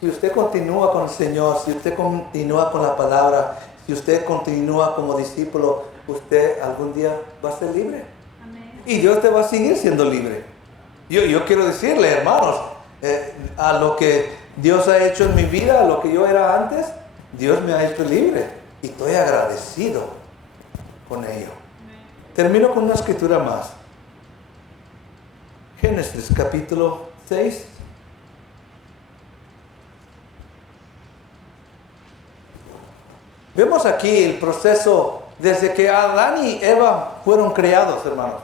Si usted continúa con el Señor, si usted continúa con la palabra, si usted continúa como discípulo, usted algún día va a ser libre. Amén. Y Dios te va a seguir siendo libre. Yo quiero decirle, hermanos, a lo que Dios ha hecho en mi vida, a lo que yo era antes, Dios me ha hecho libre. Y estoy agradecido con ello. Termino con una escritura más. Génesis capítulo 6. Vemos aquí el proceso desde que Adán y Eva fueron creados, hermanos.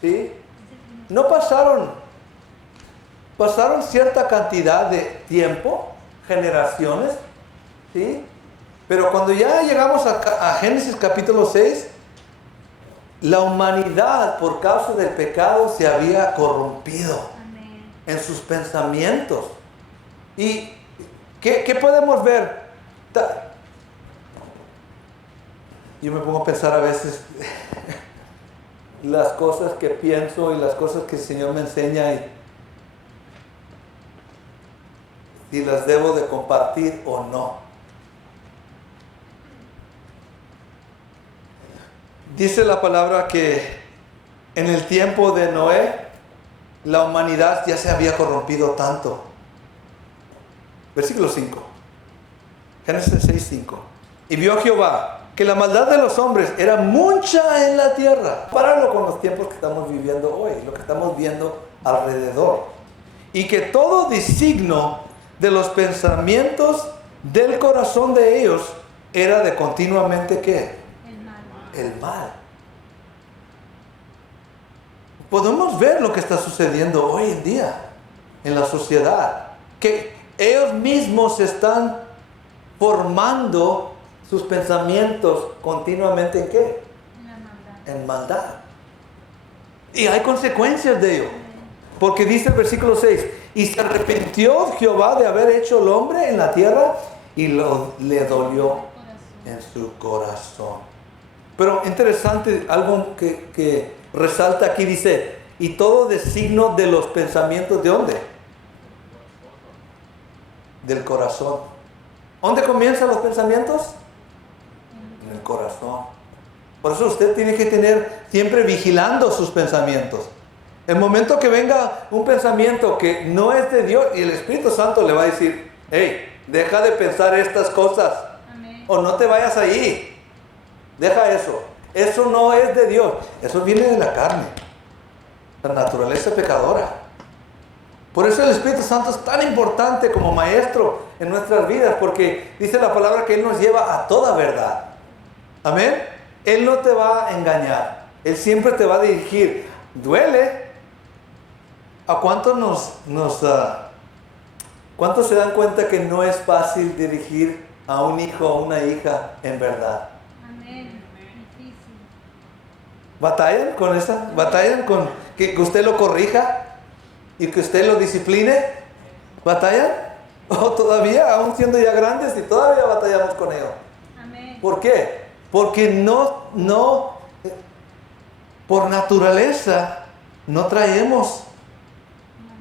¿Sí? No pasaron cierta cantidad de tiempo, generaciones, ¿sí? Pero cuando ya llegamos a Génesis capítulo 6, la humanidad por causa del pecado se había corrompido. Amén. En sus pensamientos. ¿Y qué podemos ver? Yo me pongo a pensar a veces las cosas que pienso y las cosas que el Señor me enseña y las debo de compartir o no. Dice la palabra que en el tiempo de Noé la humanidad ya se había corrompido tanto. Versículo 5. Génesis 6:5. Y vio Jehová que la maldad de los hombres era mucha en la tierra. Páralo con los tiempos que estamos viviendo hoy, lo que estamos viendo alrededor. Y que todo designio de los pensamientos del corazón de ellos era de continuamente ¿qué? El mal. El mal. Podemos ver lo que está sucediendo hoy en día en la sociedad. Que ellos mismos están formando sus pensamientos continuamente ¿en qué? En la maldad. En maldad. Y hay consecuencias de ello. Porque dice el versículo 6, y se arrepintió Jehová de haber hecho el hombre en la tierra y le dolió en su corazón. Pero interesante, algo que resalta aquí, dice, y todo designio de los pensamientos, ¿de dónde? Del corazón. ¿Dónde comienzan los pensamientos? En el corazón. Por eso usted tiene que tener siempre vigilando sus pensamientos. El momento que venga un pensamiento que no es de Dios, y el Espíritu Santo le va a decir, hey, deja de pensar estas cosas. Amén. O no te vayas ahí. Deja eso. Eso no es de Dios. Eso viene de la carne. La naturaleza pecadora. Por eso el Espíritu Santo es tan importante como maestro en nuestras vidas, porque dice la palabra que Él nos lleva a toda verdad. Amén. Él no te va a engañar. Él siempre te va a dirigir. Duele. ¿A cuántos cuántos se dan cuenta que no es fácil dirigir a un hijo o una hija en verdad? Amén. Difícil. ¿Batallan con esa? ¿Batallan con que usted lo corrija y que usted lo discipline? ¿Batallan? ¿O todavía, aún siendo ya grandes, y todavía batallamos con ello? Amén. ¿Por qué? Porque no, por naturaleza, no traemos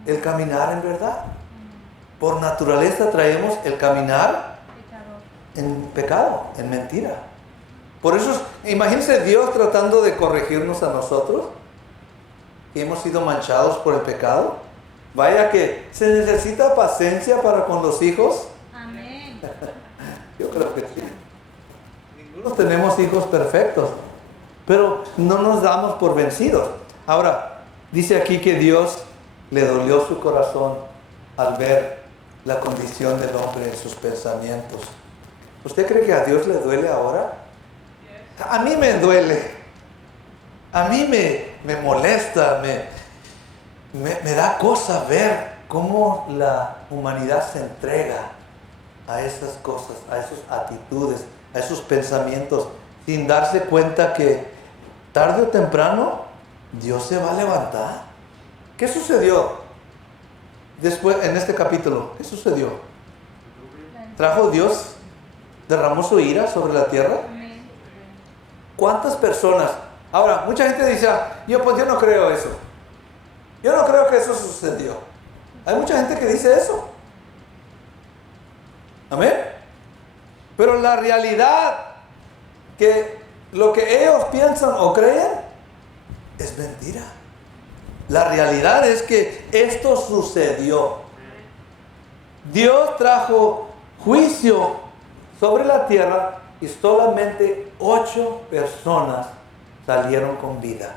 el caminar en verdad. Por naturaleza traemos el caminar Pecador. en pecado, en mentira. Por eso, imagínense Dios tratando de corregirnos a nosotros, que hemos sido manchados por el pecado. Vaya que se necesita paciencia para con los hijos. Amén. Yo creo que sí. Ninguno tenemos hijos perfectos, pero no nos damos por vencidos. Ahora, dice aquí que Dios le dolió su corazón al ver la condición del hombre en sus pensamientos. ¿Usted cree que a Dios le duele ahora? A mí me duele. A mí me molesta, me da cosa ver cómo la humanidad se entrega a esas cosas, a esas actitudes, a esos pensamientos, sin darse cuenta que tarde o temprano Dios se va a levantar. ¿Qué sucedió después en este capítulo? ¿Qué sucedió? ¿Trajo Dios, derramó su ira sobre la tierra? Amén. ¿Cuántas personas? Ahora, mucha gente dice, yo no creo eso. Yo no creo que eso sucedió. Hay mucha gente que dice eso. Amén. Pero la realidad, que lo que ellos piensan o creen, es mentira. La realidad es que esto sucedió. Dios trajo juicio sobre la tierra y solamente 8 personas salieron con vida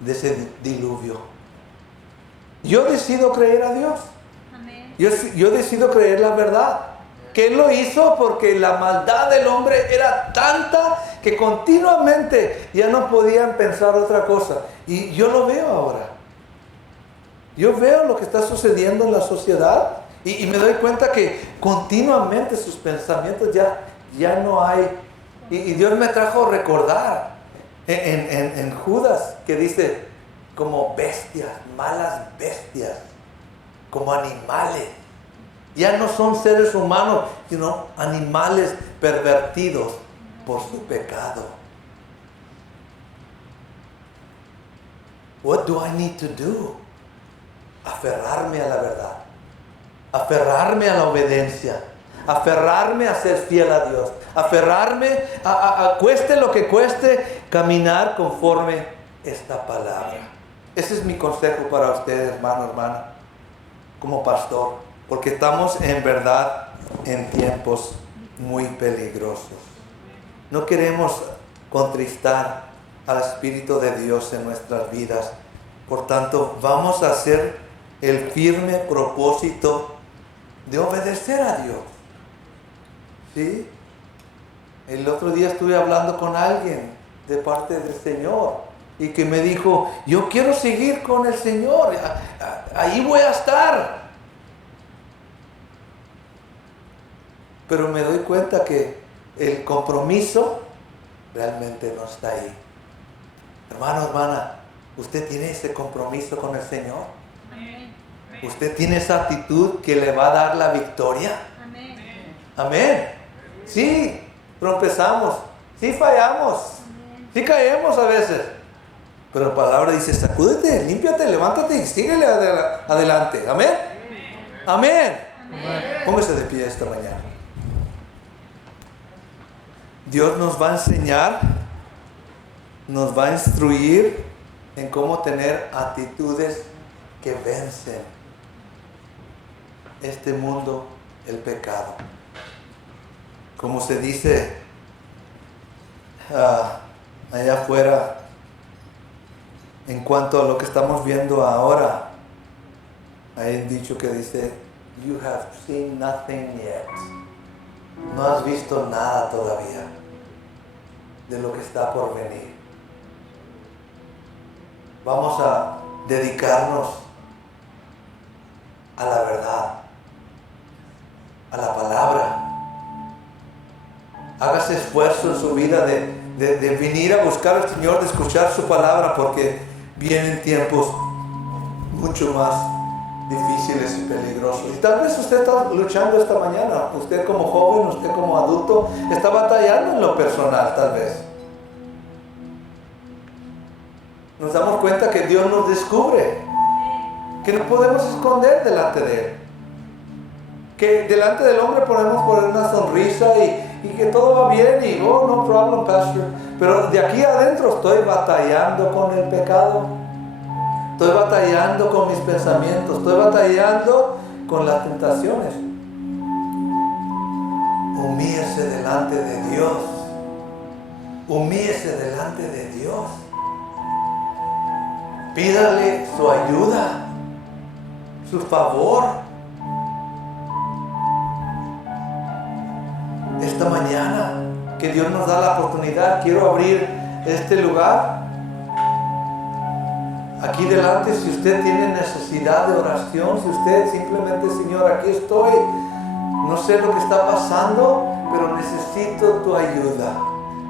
de ese diluvio. Yo decido creer a Dios. Amén. Yo decido creer la verdad. Que Él lo hizo porque la maldad del hombre era tanta que continuamente ya no podían pensar otra cosa. Y yo lo veo ahora. Yo veo lo que está sucediendo en la sociedad y me doy cuenta que continuamente sus pensamientos ya no hay. Y Dios me trajo a recordar en Judas que dice como bestias, malas bestias, como animales. Ya no son seres humanos, sino animales pervertidos por su pecado. What do I need to do? Aferrarme a la verdad, aferrarme a la obediencia, aferrarme a ser fiel a Dios, aferrarme a cueste lo que cueste, caminar conforme esta palabra. Ese es mi consejo para ustedes, hermano, hermana, como pastor. Porque estamos en verdad en tiempos muy peligrosos. No queremos contristar al Espíritu de Dios en nuestras vidas. Por tanto, vamos a hacer el firme propósito de obedecer a Dios. ¿Sí? El otro día estuve hablando con alguien de parte del Señor y que me dijo, yo quiero seguir con el Señor, ahí voy a estar. Pero me doy cuenta que el compromiso realmente no está ahí. Hermano, hermana, ¿usted tiene ese compromiso con el Señor? Amén. ¿Usted tiene esa actitud que le va a dar la victoria? Amén. Amén. Sí, tropezamos, sí fallamos, sí caemos a veces. Pero la palabra dice, sacúdete, límpiate, levántate y síguele adelante. Amén. Amén. Póngase de pie esta mañana. Dios nos va a enseñar, nos va a instruir en cómo tener actitudes que vencen este mundo, el pecado. Como se dice allá afuera, en cuanto a lo que estamos viendo ahora, hay un dicho que dice, you have seen nothing yet. No has visto nada todavía de lo que está por venir. Vamos a dedicarnos a la verdad, a la palabra. Hágase esfuerzo en su vida de venir a buscar al Señor, de escuchar su palabra, porque vienen tiempos mucho más difíciles y peligrosos. Y tal vez usted está luchando esta mañana, usted como joven, usted como adulto, está batallando en lo personal tal vez. Nos damos cuenta que Dios nos descubre, que no podemos esconder delante de Él, que delante del hombre podemos poner una sonrisa y que todo va bien y no problem, pastor, pero de aquí adentro estoy batallando con el pecado. Estoy batallando con mis pensamientos, estoy batallando con las tentaciones. Humíllese delante de Dios. Humíllese delante de Dios. Pídale su ayuda, su favor. Esta mañana que Dios nos da la oportunidad, quiero abrir este lugar. Aquí delante, si usted tiene necesidad de oración, si usted simplemente, Señor, aquí estoy, No sé lo que está pasando, pero necesito tu ayuda.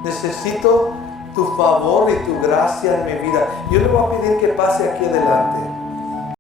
Necesito tu favor y tu gracia en mi vida. Yo le voy a pedir que pase aquí adelante.